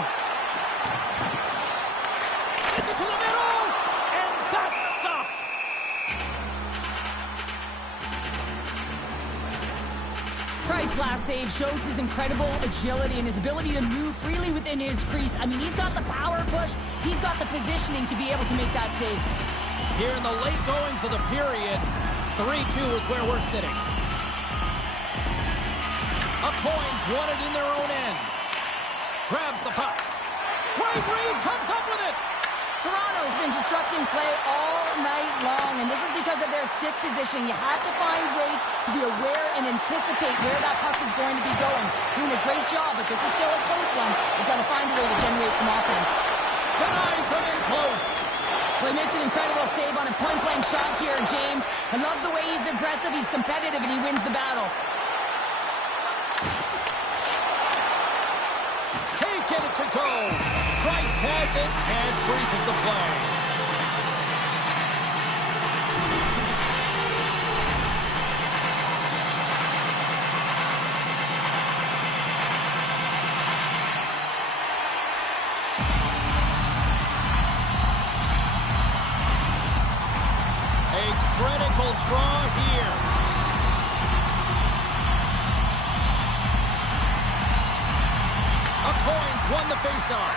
Sends it to the middle, and that's stopped. Price's last save shows his incredible agility and his ability to move freely within his crease. I mean, he's got the power push. He's got the positioning to be able to make that save. Here in the late goings of the period, 3-2 is where we're sitting. A coin's won it in their own end. Grabs the puck. Great read, comes up with it. Toronto's been disrupting play all night long, and this is because of their stick position. You have to find ways to be aware and anticipate where that puck is going to be going. Doing a great job, but this is still a close one. You've got to find a way to generate some offense. Denies him in close. Well, he makes an incredible save on a point-blank shot here, James. I love the way he's aggressive, he's competitive, and he wins the battle. Can't get it to go. Price has it and freezes the play. Critical draw here. A coin's won the faceoff.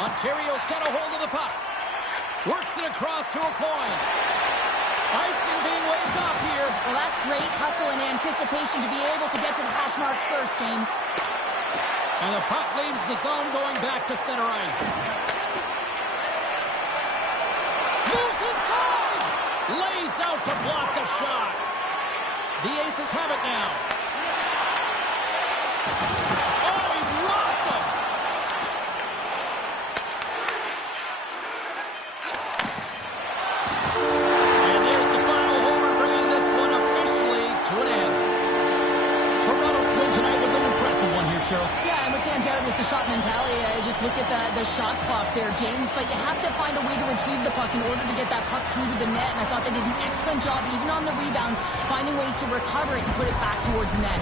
Ontario's got a hold of the puck. Works it across to a coin. Icing being waved off here. Well, that's great hustle and anticipation to be able to get to the hash marks first, James. And the puck leaves the zone going back to center ice. Moves inside. Lays out to block the shot. The Aces have it now. Oh, he rocked him. And there's the final homer, bringing this one officially to an end. Toronto's win tonight was an impressive one here, Cheryl. Yeah, and what stands out is the shot mentality. I just look at the shot clock there, James, but you have to find a way to retrieve the puck in order to get that puck through to the net, and I thought they did an excellent job, even on the rebounds, finding ways to recover it and put it back towards the net.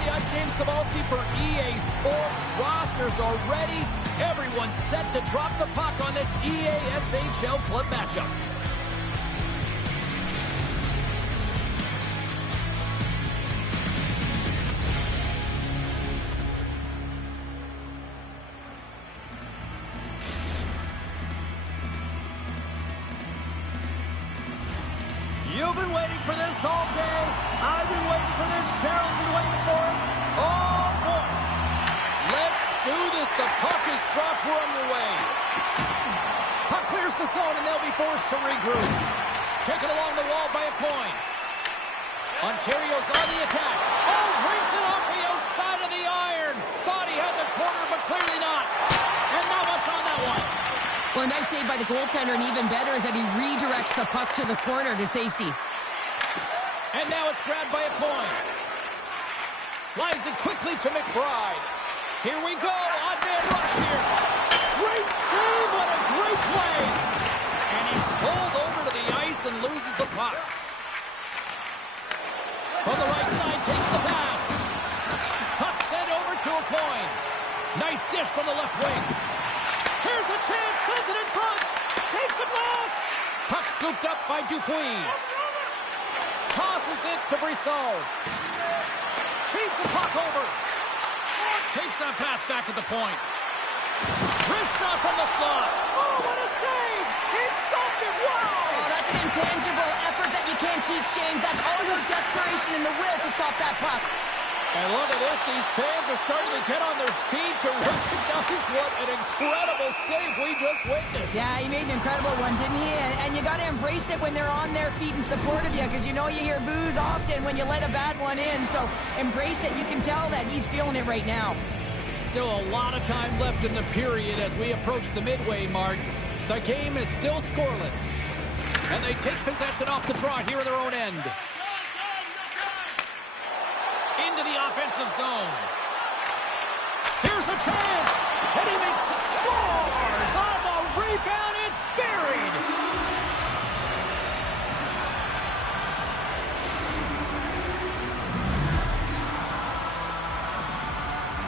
everybody. I'm James Cebulski for EA Sports. Rosters are ready. Everyone's set to drop the puck on this EASHL club matchup. You've been waiting for this all day. I've been waiting for this. Cheryl's been waiting for it. Oh, boy. Let's do this. The puck is dropped. We're underway. Puck clears the zone, and they'll be forced to regroup. Taken along the wall by a point. Ontario's on the attack. Oh, brings it off the outside of the iron. Thought he had the corner, but clearly not. And not much on that one. Well, a nice save by the goaltender, and even better is that he redirects the puck to the corner to safety. And now it's grabbed by a point. Slides it quickly to McBride. Here we go. Odd-man rush here. Great save. What a great play. And he's pulled over to the ice and loses the puck. From the right side, takes the pass. Puck sent over to a coin. Nice dish from the left wing. Here's a chance, sends it in front. Takes the blast. Puck scooped up by Dupuis. Tosses it to Brisson. Feeds the puck over. Takes that pass back at the point. Wrist shot from the slot. Oh, what a save. He stopped it. Wow. Oh, that's an intangible effort that you can't teach, James. That's all about desperation and the will to stop that puck. And look at this. These fans are starting to get on their feet to recognize what an incredible save we just witnessed. Yeah, he made an incredible one, didn't he? And you got to embrace it when they're on their feet in support of you, because you know you hear boos often when you let a bad one in. So embrace it. You can tell that he's feeling it right now. Still a lot of time left in the period as we approach the midway mark. The game is still scoreless. And they take possession off the draw here in their own end. Into the offensive zone. Here's a chance. And he makes scores on the rebound. It's buried.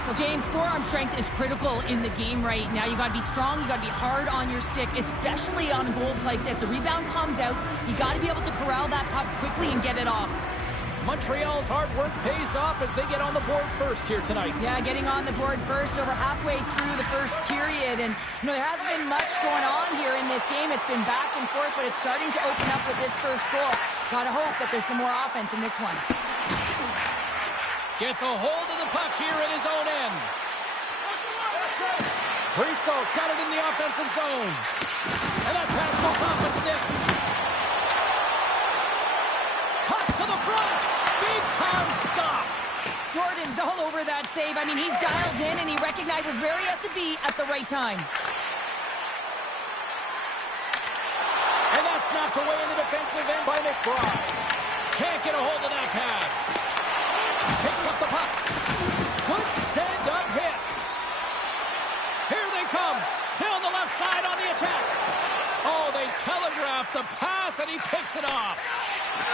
Well, James, forearm strength is critical in the game right now. You got to be strong. You got to be hard on your stick, especially on goals like this. The rebound comes out. You got to be able to corral that puck quickly and get it off. Montreal's hard work pays off as they get on the board first here tonight. Yeah, getting on the board first over halfway through the first period. And, you know, there hasn't been much going on here in this game. It's been back and forth, but it's starting to open up with this first goal. Got to hope that there's some more offense in this one. Gets a hold of the puck here in his own end. Brisson's got it in the offensive zone. And that pass goes off a stick. Cuts to the front. Big time stop. Jordan's all over that save. I mean, he's dialed in and he recognizes where he has to be at the right time. And that's knocked away in the defensive end by McBride. Can't get a hold of that pass. Picks up the puck. Good stand-up hit. Here they come. Down the left side on the attack. Oh, they telegraphed the pass and he picks it off.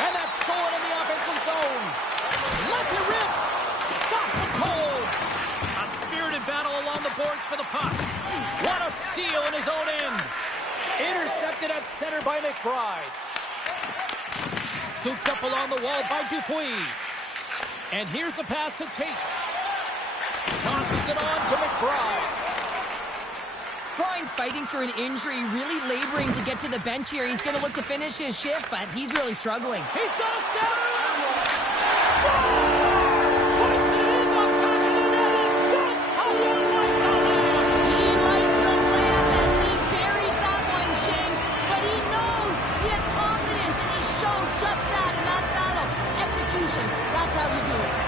And that's stolen in the offensive zone. Lets it rip. Stops it cold. A spirited battle along the boards for the puck. What a steal in his own end. Intercepted at center by McBride. Scooped up along the wall by Dupuis. And here's the pass to Tate. Tosses it on to McBride. Brian's fighting through an injury, really laboring to get to the bench here. He's going to look to finish his shift, but he's really struggling. He's got a step. Scores! Puts it in the back of the net, and that's how you light the lamp. He lights the lamp as he buries that one, James. But he knows he has confidence, and he shows just that in that battle. Execution, that's how you do it.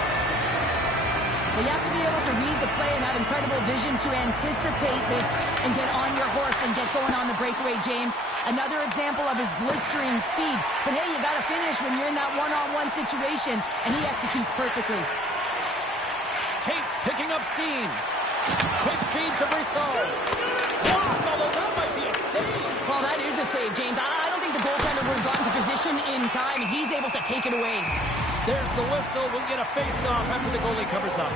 Well, you have to be able to read the play and have incredible vision to anticipate this and get on your horse and get going on the breakaway, James. Another example of his blistering speed. But hey, you got to finish when you're in that one-on-one situation, and he executes perfectly. Tate's picking up steam. Quick feed to Brisson. Blocked, although that might be a save. Well, that is a save, James. I don't think the goaltender would have gotten to position in time, and he's able to take it away. There's the whistle. We'll get a face-off after the goalie covers up.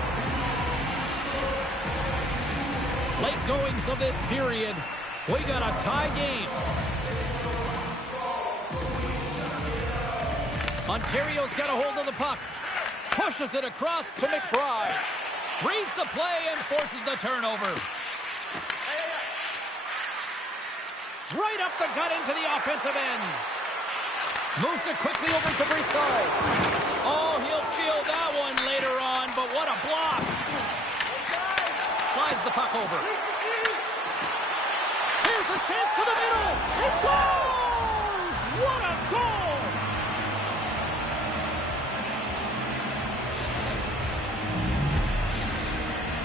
Late goings of this period. We got a tie game. Ontario's got a hold of the puck. Pushes it across to McBride. Reads the play and forces the turnover. Right up the gut into the offensive end. Moves it quickly over to Brisson. Oh, he'll feel that one later on, but what a block. Slides the puck over. Here's a chance to the middle. He scores! What a goal!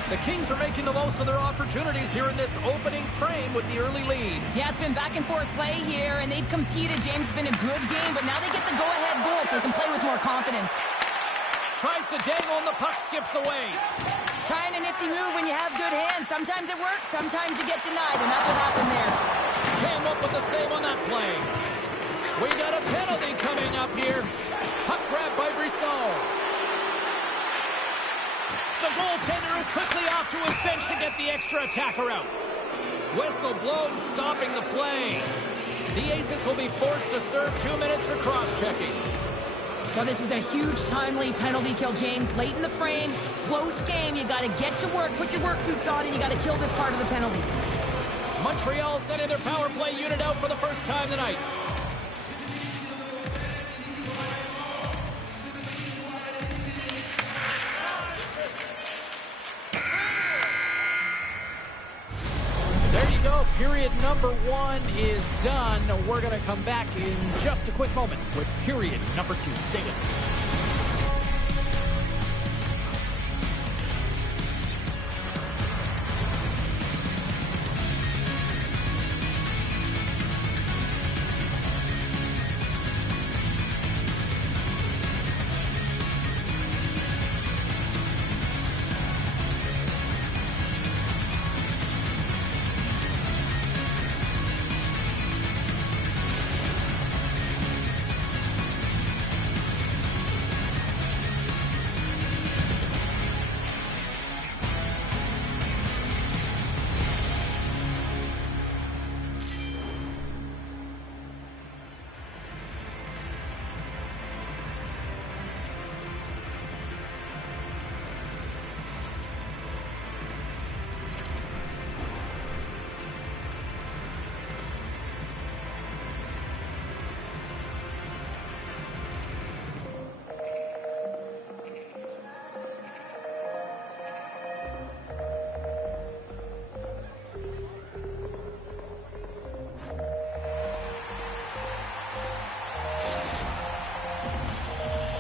The Kings are making the most of their opportunities here in this opening frame with the early lead. Yeah, it's been back and forth play here, and they've competed. James, it's been a good game, but now they get the go-ahead goal so they can play with more confidence. Tries to dangle, and the puck skips away. Trying a nifty move when you have good hands. Sometimes it works, sometimes you get denied, and that's what happened there. Came up with the save on that play. We got a penalty coming up here. Puck grab by Brisson. The goaltender is quickly off to his bench to get the extra attacker out. Whistle blown, stopping the play. The Aces will be forced to serve 2 minutes for cross-checking. Well, this is a huge timely penalty kill, James. Late in the frame, close game. You got to get to work, put your work boots on, and you got to kill this part of the penalty. Montreal sending their power play unit out for the first time tonight. Period number 1 is done. We're going to come back in just a quick moment with period number 2. Stay with us.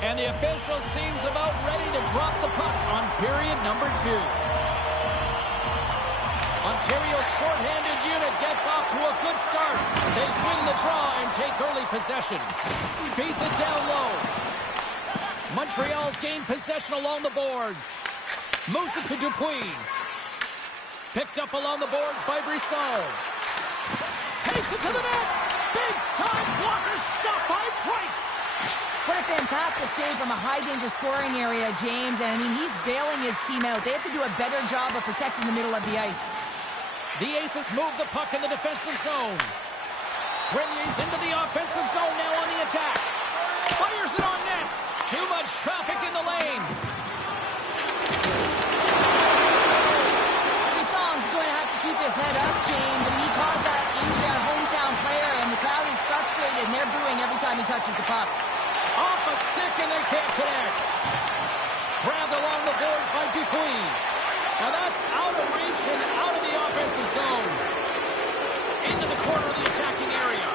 And the official seems about ready to drop the puck on period number 2. Ontario's shorthanded unit gets off to a good start. They win the draw and take early possession. Feeds it down low. Montreal's gained possession along the boards. Moves it to Dupuis. Picked up along the boards by Brisson. Takes it to the net. Big time blocker stop by Price. What a fantastic save from a high-danger scoring area, James. And, I mean, he's bailing his team out. They have to do a better job of protecting the middle of the ice. The Aces move the puck in the defensive zone. Renier's into the offensive zone now on the attack. Fires it on net. Too much traffic in the lane. Brisson's going to have to keep his head up, James. I mean, he caused that injury on a hometown player, and the crowd is frustrated, and they're booing every time he touches the puck. Off a stick, and they can't connect. Grabbed along the boards by Dupuis. Now that's out of reach and out of the offensive zone. Into the corner of the attacking area.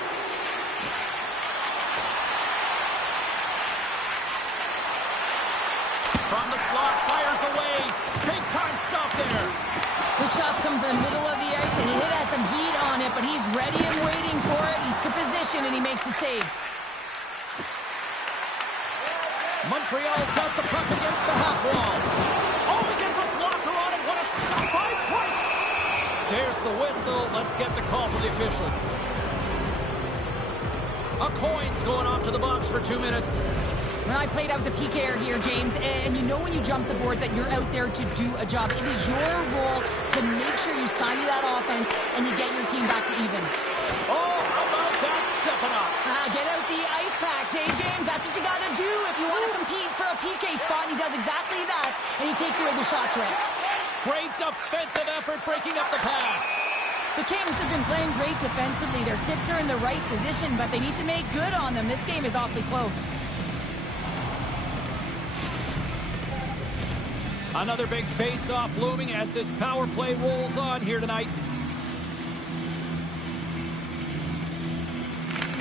From the slot, fires away. Big time stop there. The shot's come from the middle of the ice, and it has some heat on it, but he's ready and waiting for it. He's to position, and he makes the save. Montreal's got the puck against the half wall. Oh, he gets a blocker on it. What a stop by Price. There's the whistle. Let's get the call from the officials. A coin's going off to the box for 2 minutes. When I played, I was a PKer here, James, and you know when you jump the boards that you're out there to do a job. It is your role to make sure you stymie that offense and you get your team back to even. Oh, how about that stepping up? Get out the ice packs, hey, James? That's what you got to do if you want to compete for a PK spot. He does exactly that, and he takes away the shot threat. Great defensive effort breaking up the pass. The Kings have been playing great defensively. Their sticks are in the right position, but they need to make good on them. This game is awfully close. Another big face-off looming as this power play rolls on here tonight.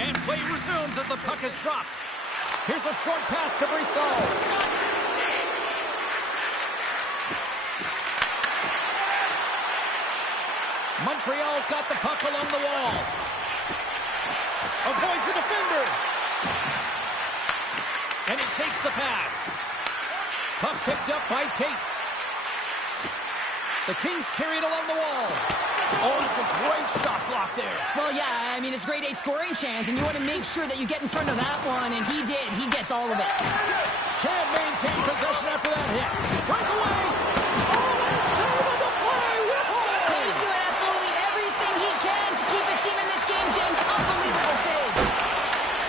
And play resumes as the puck is dropped. Here's a short pass to Brissot. Montreal's got the puck along the wall. Avoids the defender. And he takes the pass. Puck picked up by Tate. The Kings carry it along the wall. Oh, that's a great shot block there. Well, yeah, I mean, it's grade A scoring chance, and you want to make sure that you get in front of that one, and he did. He gets all of it. Can't maintain possession after that hit. Breakaway. Oh, and a save on the play. Whoa! He's doing absolutely everything he can to keep his team in this game, James. Unbelievable save.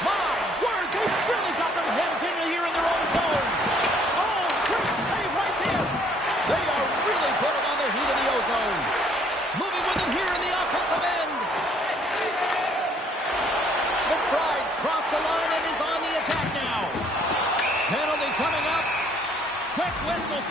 My word, they really got them hemmed in here in their own zone. Oh, great save right there. They are really putting on the heat in the ozone. Moving with it here in the offensive end. McBride's crossed the line and is on the attack now. Penalty coming up. Quick whistles.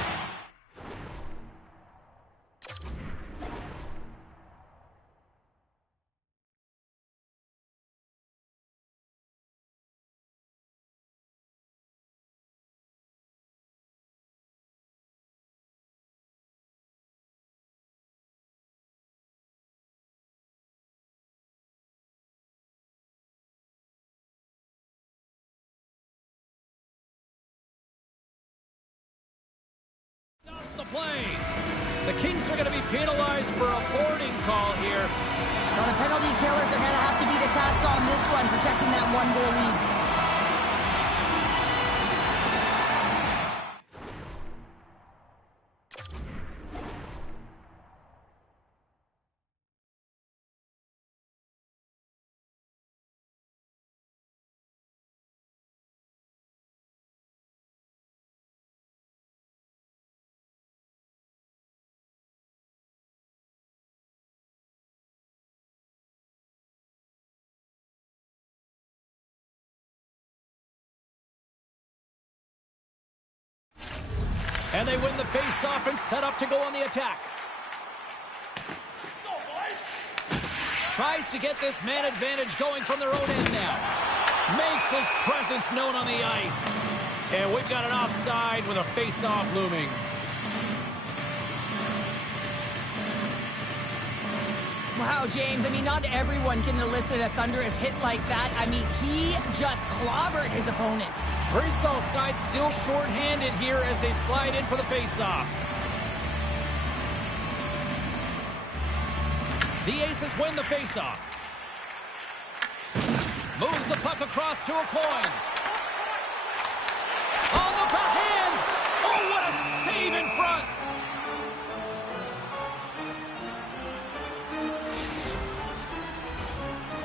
Stops the play. The Kings are going to be penalized for a boarding call here. Well, the penalty killers are going to have to be the task on this one, protecting that one-goal lead. And they win the face-off and set up to go on the attack. Tries to get this man advantage going from their own end now. Makes his presence known on the ice. And we've got an offside with a face-off looming. Wow, James, I mean, not everyone can elicit a thunderous hit like that. I mean, he just clobbered his opponent. Brissot's side still short-handed here as they slide in for the face-off. The Aces win the face-off. Moves the puck across to a coin. On the backhand! Oh, what a save in front!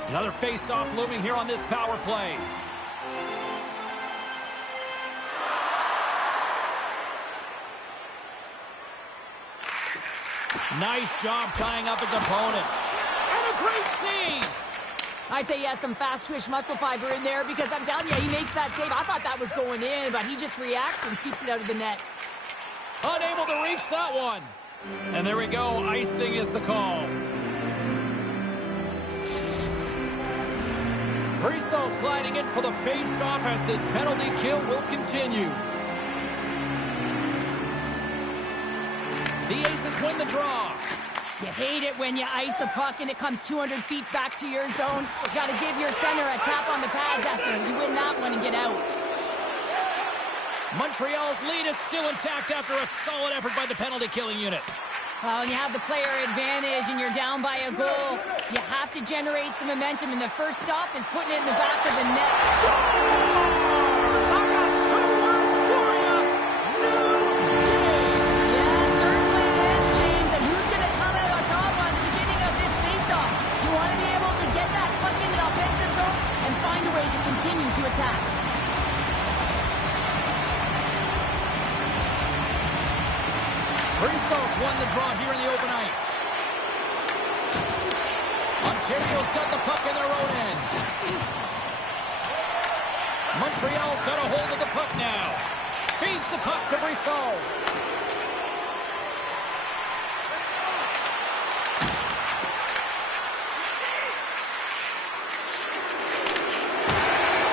Another face-off looming here on this power play. Nice job tying up his opponent. And a great save! I'd say he has some fast-twitch muscle fiber in there because I'm telling you, he makes that save. I thought that was going in, but he just reacts and keeps it out of the net. Unable to reach that one. And there we go. Icing is the call. Brissot's gliding in for the face-off as this penalty kill will continue. The Aces win the draw. You hate it when you ice the puck and it comes 200 feet back to your zone. You got to give your center a tap on the pads after you win that one and get out. Montreal's lead is still intact after a solid effort by the penalty-killing unit. Well, when you have the player advantage and you're down by a goal, you have to generate some momentum, and the first stop is putting it in the back of the net. Scores! I got 2 words for you. New game. Yeah, certainly is, James. And who's going to come out on top on the beginning of this faceoff? You want to be able to get that puck in the offensive zone and find a way to continue to attack. Brissos won the draw here in the open ice. Ontario's got the puck in their own end. Montreal's got a hold of the puck now. Feeds the puck to Brissos.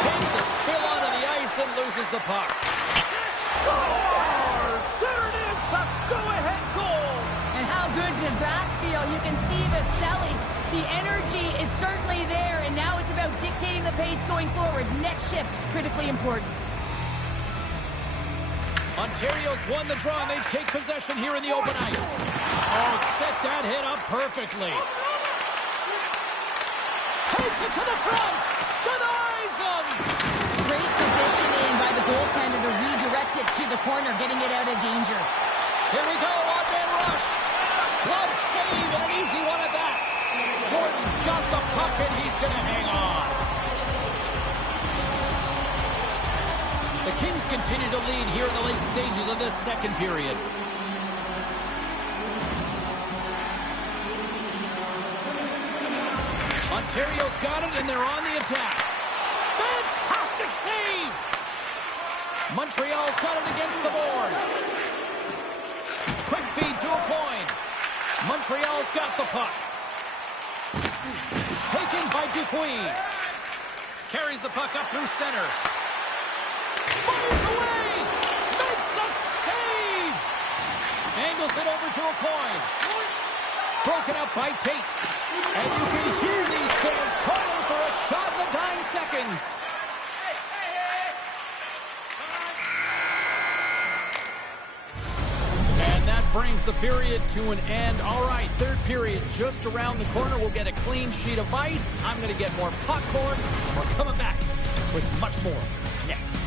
Takes a spill onto the ice and loses the puck. Scores! There it is, a go-ahead goal. And how good does that feel? You can see the selling. The energy is certainly there, and now it's about dictating the pace going forward. Next shift, critically important. Ontario's won the draw, and they take possession here in the open ice. Oh, set that hit up perfectly. Takes it to the front. Denies him. Great positioning by the goaltender to redirect it to the corner, getting it out of danger. Here we go, one-man rush. Glove save, and an easy one at that. Jordan's got the puck, and he's going to hang on. The Kings continue to lead here in the late stages of this second period. Ontario's got it, and they're on the attack. Fantastic save! Montreal's got it against the boards. Quick feed to a coin. Montreal's got the puck. Taken by Dupuis. Carries the puck up through center. Fires away! Makes the save! Angles it over to a coin. Broken up by Tate. And you can hear these fans calling for a shot in the dying seconds. And that brings the period to an end. All right, third period just around the corner. We'll get a clean sheet of ice. I'm going to get more popcorn. We're coming back with much more next.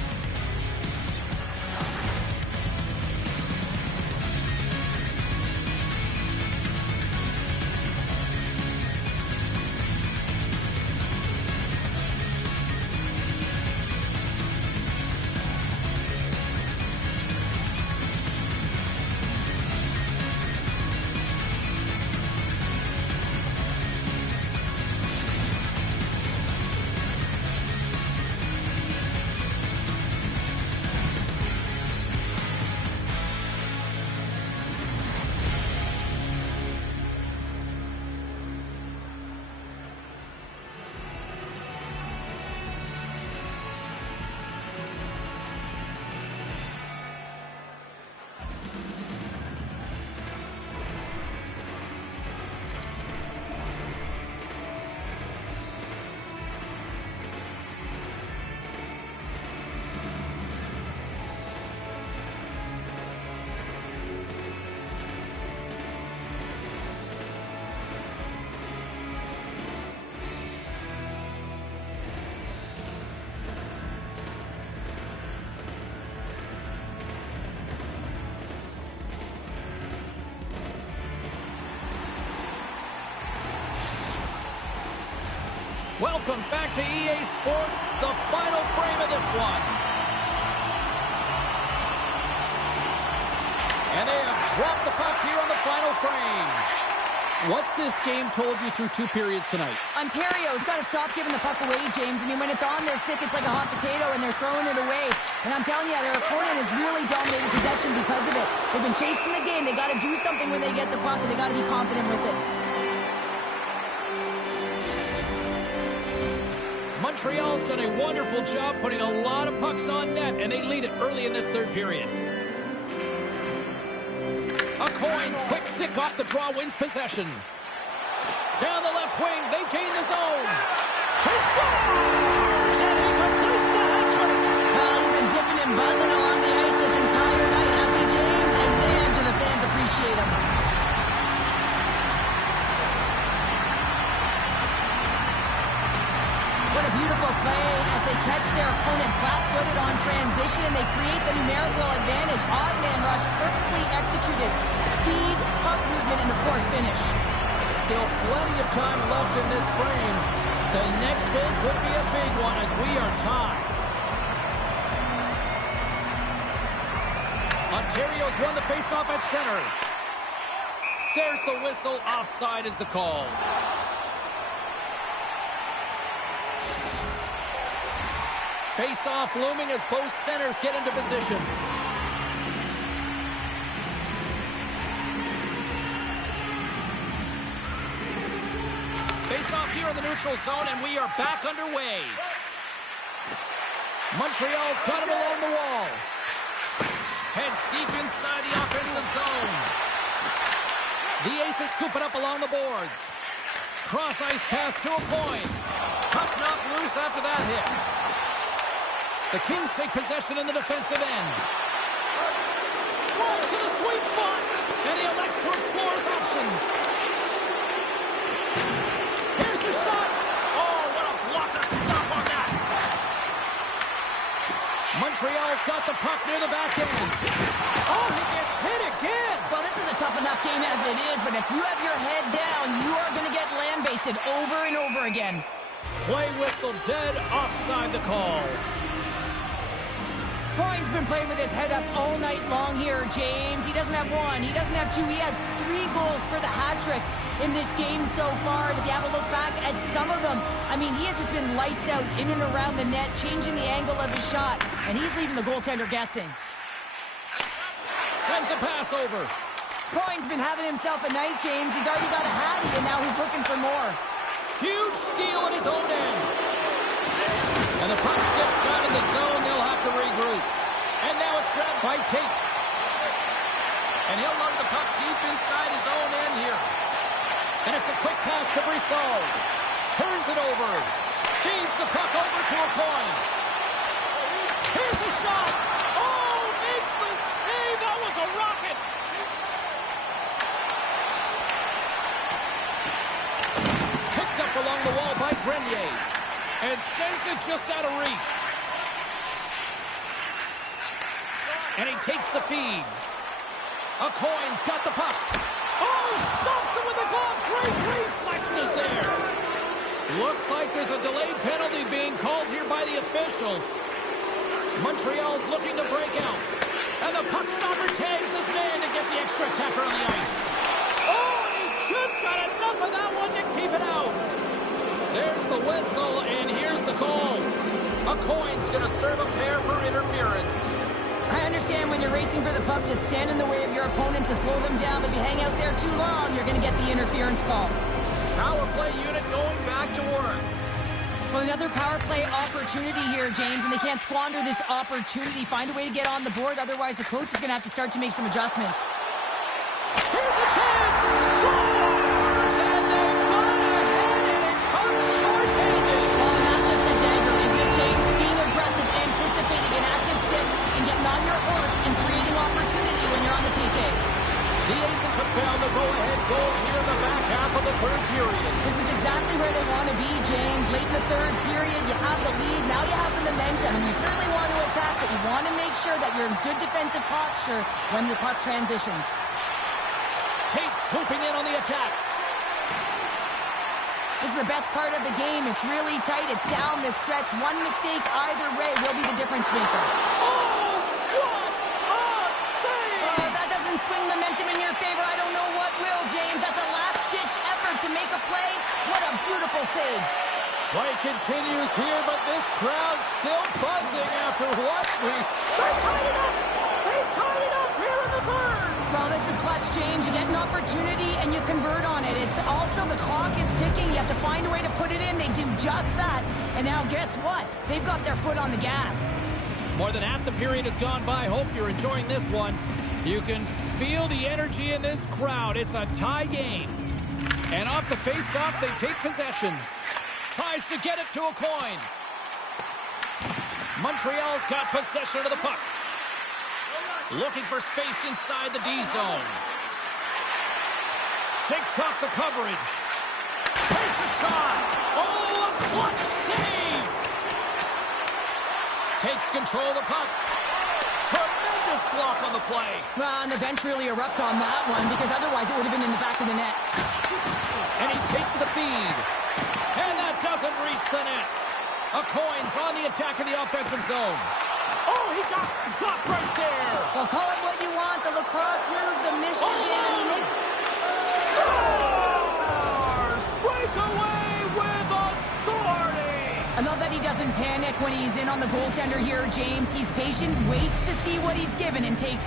Welcome back to EA Sports, the final frame of this one. And they have dropped the puck here on the final frame. What's this game told you through 2 periods tonight? Ontario's got to stop giving the puck away, James. I mean, when it's on their stick, it's like a hot potato, and they're throwing it away. And I'm telling you, their opponent has really dominated possession because of it. They've been chasing the game. They got to do something when they get the puck, and they got to be confident with it. Montreal's done a wonderful job putting a lot of pucks on net, and they lead it early in this third period. A coin's quick stick off the draw wins possession. Down the left wing, they gain the zone. He scores! And he completes the hat-trick. Well, he's been zipping and buzzing along the ice this entire night, hasn't he, James? And man, do the fans appreciate him. play as they catch their opponent flat-footed on transition, and they create the numerical advantage. Odd man rush, perfectly executed. Speed, puck movement, and of course finish. Still plenty of time left in this frame. The next goal could be a big one as we are tied. Ontario's won the faceoff at center. There's the whistle. Offside is the call. Face-off looming as both centers get into position. Face-off here in the neutral zone, and we are back underway. Montreal's got him along the wall. Heads deep inside the offensive zone. The Aces scoop it up along the boards. Cross-ice pass to a point. Puck knocked loose after that hit. The Kings take possession in the defensive end. Drives to the sweet spot, and he elects to explore his options. Here's the shot. Oh, what a blocker stop on that. Montreal's got the puck near the back end. Oh, he gets hit again. Well, this is a tough enough game as it is, but if you have your head down, you are going to get land-basted over and over again. Play whistle dead, offside the call. Brian's been playing with his head up all night long here, James. He doesn't have one, he doesn't have two, he has 3 goals for the hat trick in this game so far. And if you have a look back at some of them, I mean, he has just been lights out in and around the net, changing the angle of his shot, and he's leaving the goaltender guessing. Sends a pass over. Brian's been having himself a night, James. He's already got a hattie, and now he's looking for more. Huge steal at his own end. And the puck skips out in the zone. They'll have to regroup. And now it's grabbed by Tate. And he'll lug the puck deep inside his own end here. And it's a quick pass to Brissot. Turns it over. Feeds the puck over to a coin. Here's the shot. Oh, makes the save. That was a rocket. Picked up along the wall by Grenier. And sends it just out of reach. And he takes the feed. A coin's got the puck. Oh, stops him with the glove. Great reflexes there. Looks like there's a delayed penalty being called here by the officials. Montreal's looking to break out. And the puck stopper tags his man to get the extra attacker on the ice. Oh, and he just got enough of that one to keep it out. There's the whistle, and here's the call. A coin's going to serve a pair for interference. I understand when you're racing for the puck to stand in the way of your opponent to slow them down, but if you hang out there too long, you're going to get the interference call. Power play unit going back to work. Well, another power play opportunity here, James, and they can't squander this opportunity. Find a way to get on the board, otherwise the coach is going to have to start to make some adjustments. Here's a chance! Scores! And they've gone ahead, and it comes short-handed. Well, and that's just a dagger, isn't it, James? Being aggressive, anticipating an active stick, and getting on your horse and creating opportunity when you're on the PK. The Aces have found the go-ahead goal here in the back half of the third period. This is exactly where they want to be, James. Late in the third period, you have the lead. Now you have the momentum, and you certainly want to attack, but you want to make sure that you're in good defensive posture when the puck transitions. Tate swooping in on the attack. This is the best part of the game. It's really tight. It's down the stretch. One mistake either way will be the difference maker. Oh, what a save! That doesn't swing momentum in your favor. I don't know what will, James. That's a last-ditch effort to make a play. What a beautiful save. Play continues here, but this crowd's still buzzing after what we... They tied it up! They tied it up here in the third! Well, this is clutch, James. You get an opportunity and you convert on it. It's also the clock is ticking. You have to find a way to put it in. They do just that. And now guess what? They've got their foot on the gas. More than half the period has gone by. Hope you're enjoying this one. You can feel the energy in this crowd. It's a tie game. And off the face-off, they take possession. Tries to get it to a coin. Montreal's got possession of the puck. Looking for space inside the D zone. Shakes off the coverage. Takes a shot. Oh, a clutch save. takes control of the puck. Tremendous block on the play. Well, and the bench really erupts on that one because otherwise it would have been in the back of the net. And he takes the feed. And that doesn't reach the net. A coin's on the attack in the offensive zone. Oh, he got stopped right there. Well, call it what you want. The lacrosse move, the Michigan. Stars break away with authority. I love that he doesn't panic when he's in on the goaltender here, James. He's patient, waits to see what he's given, and takes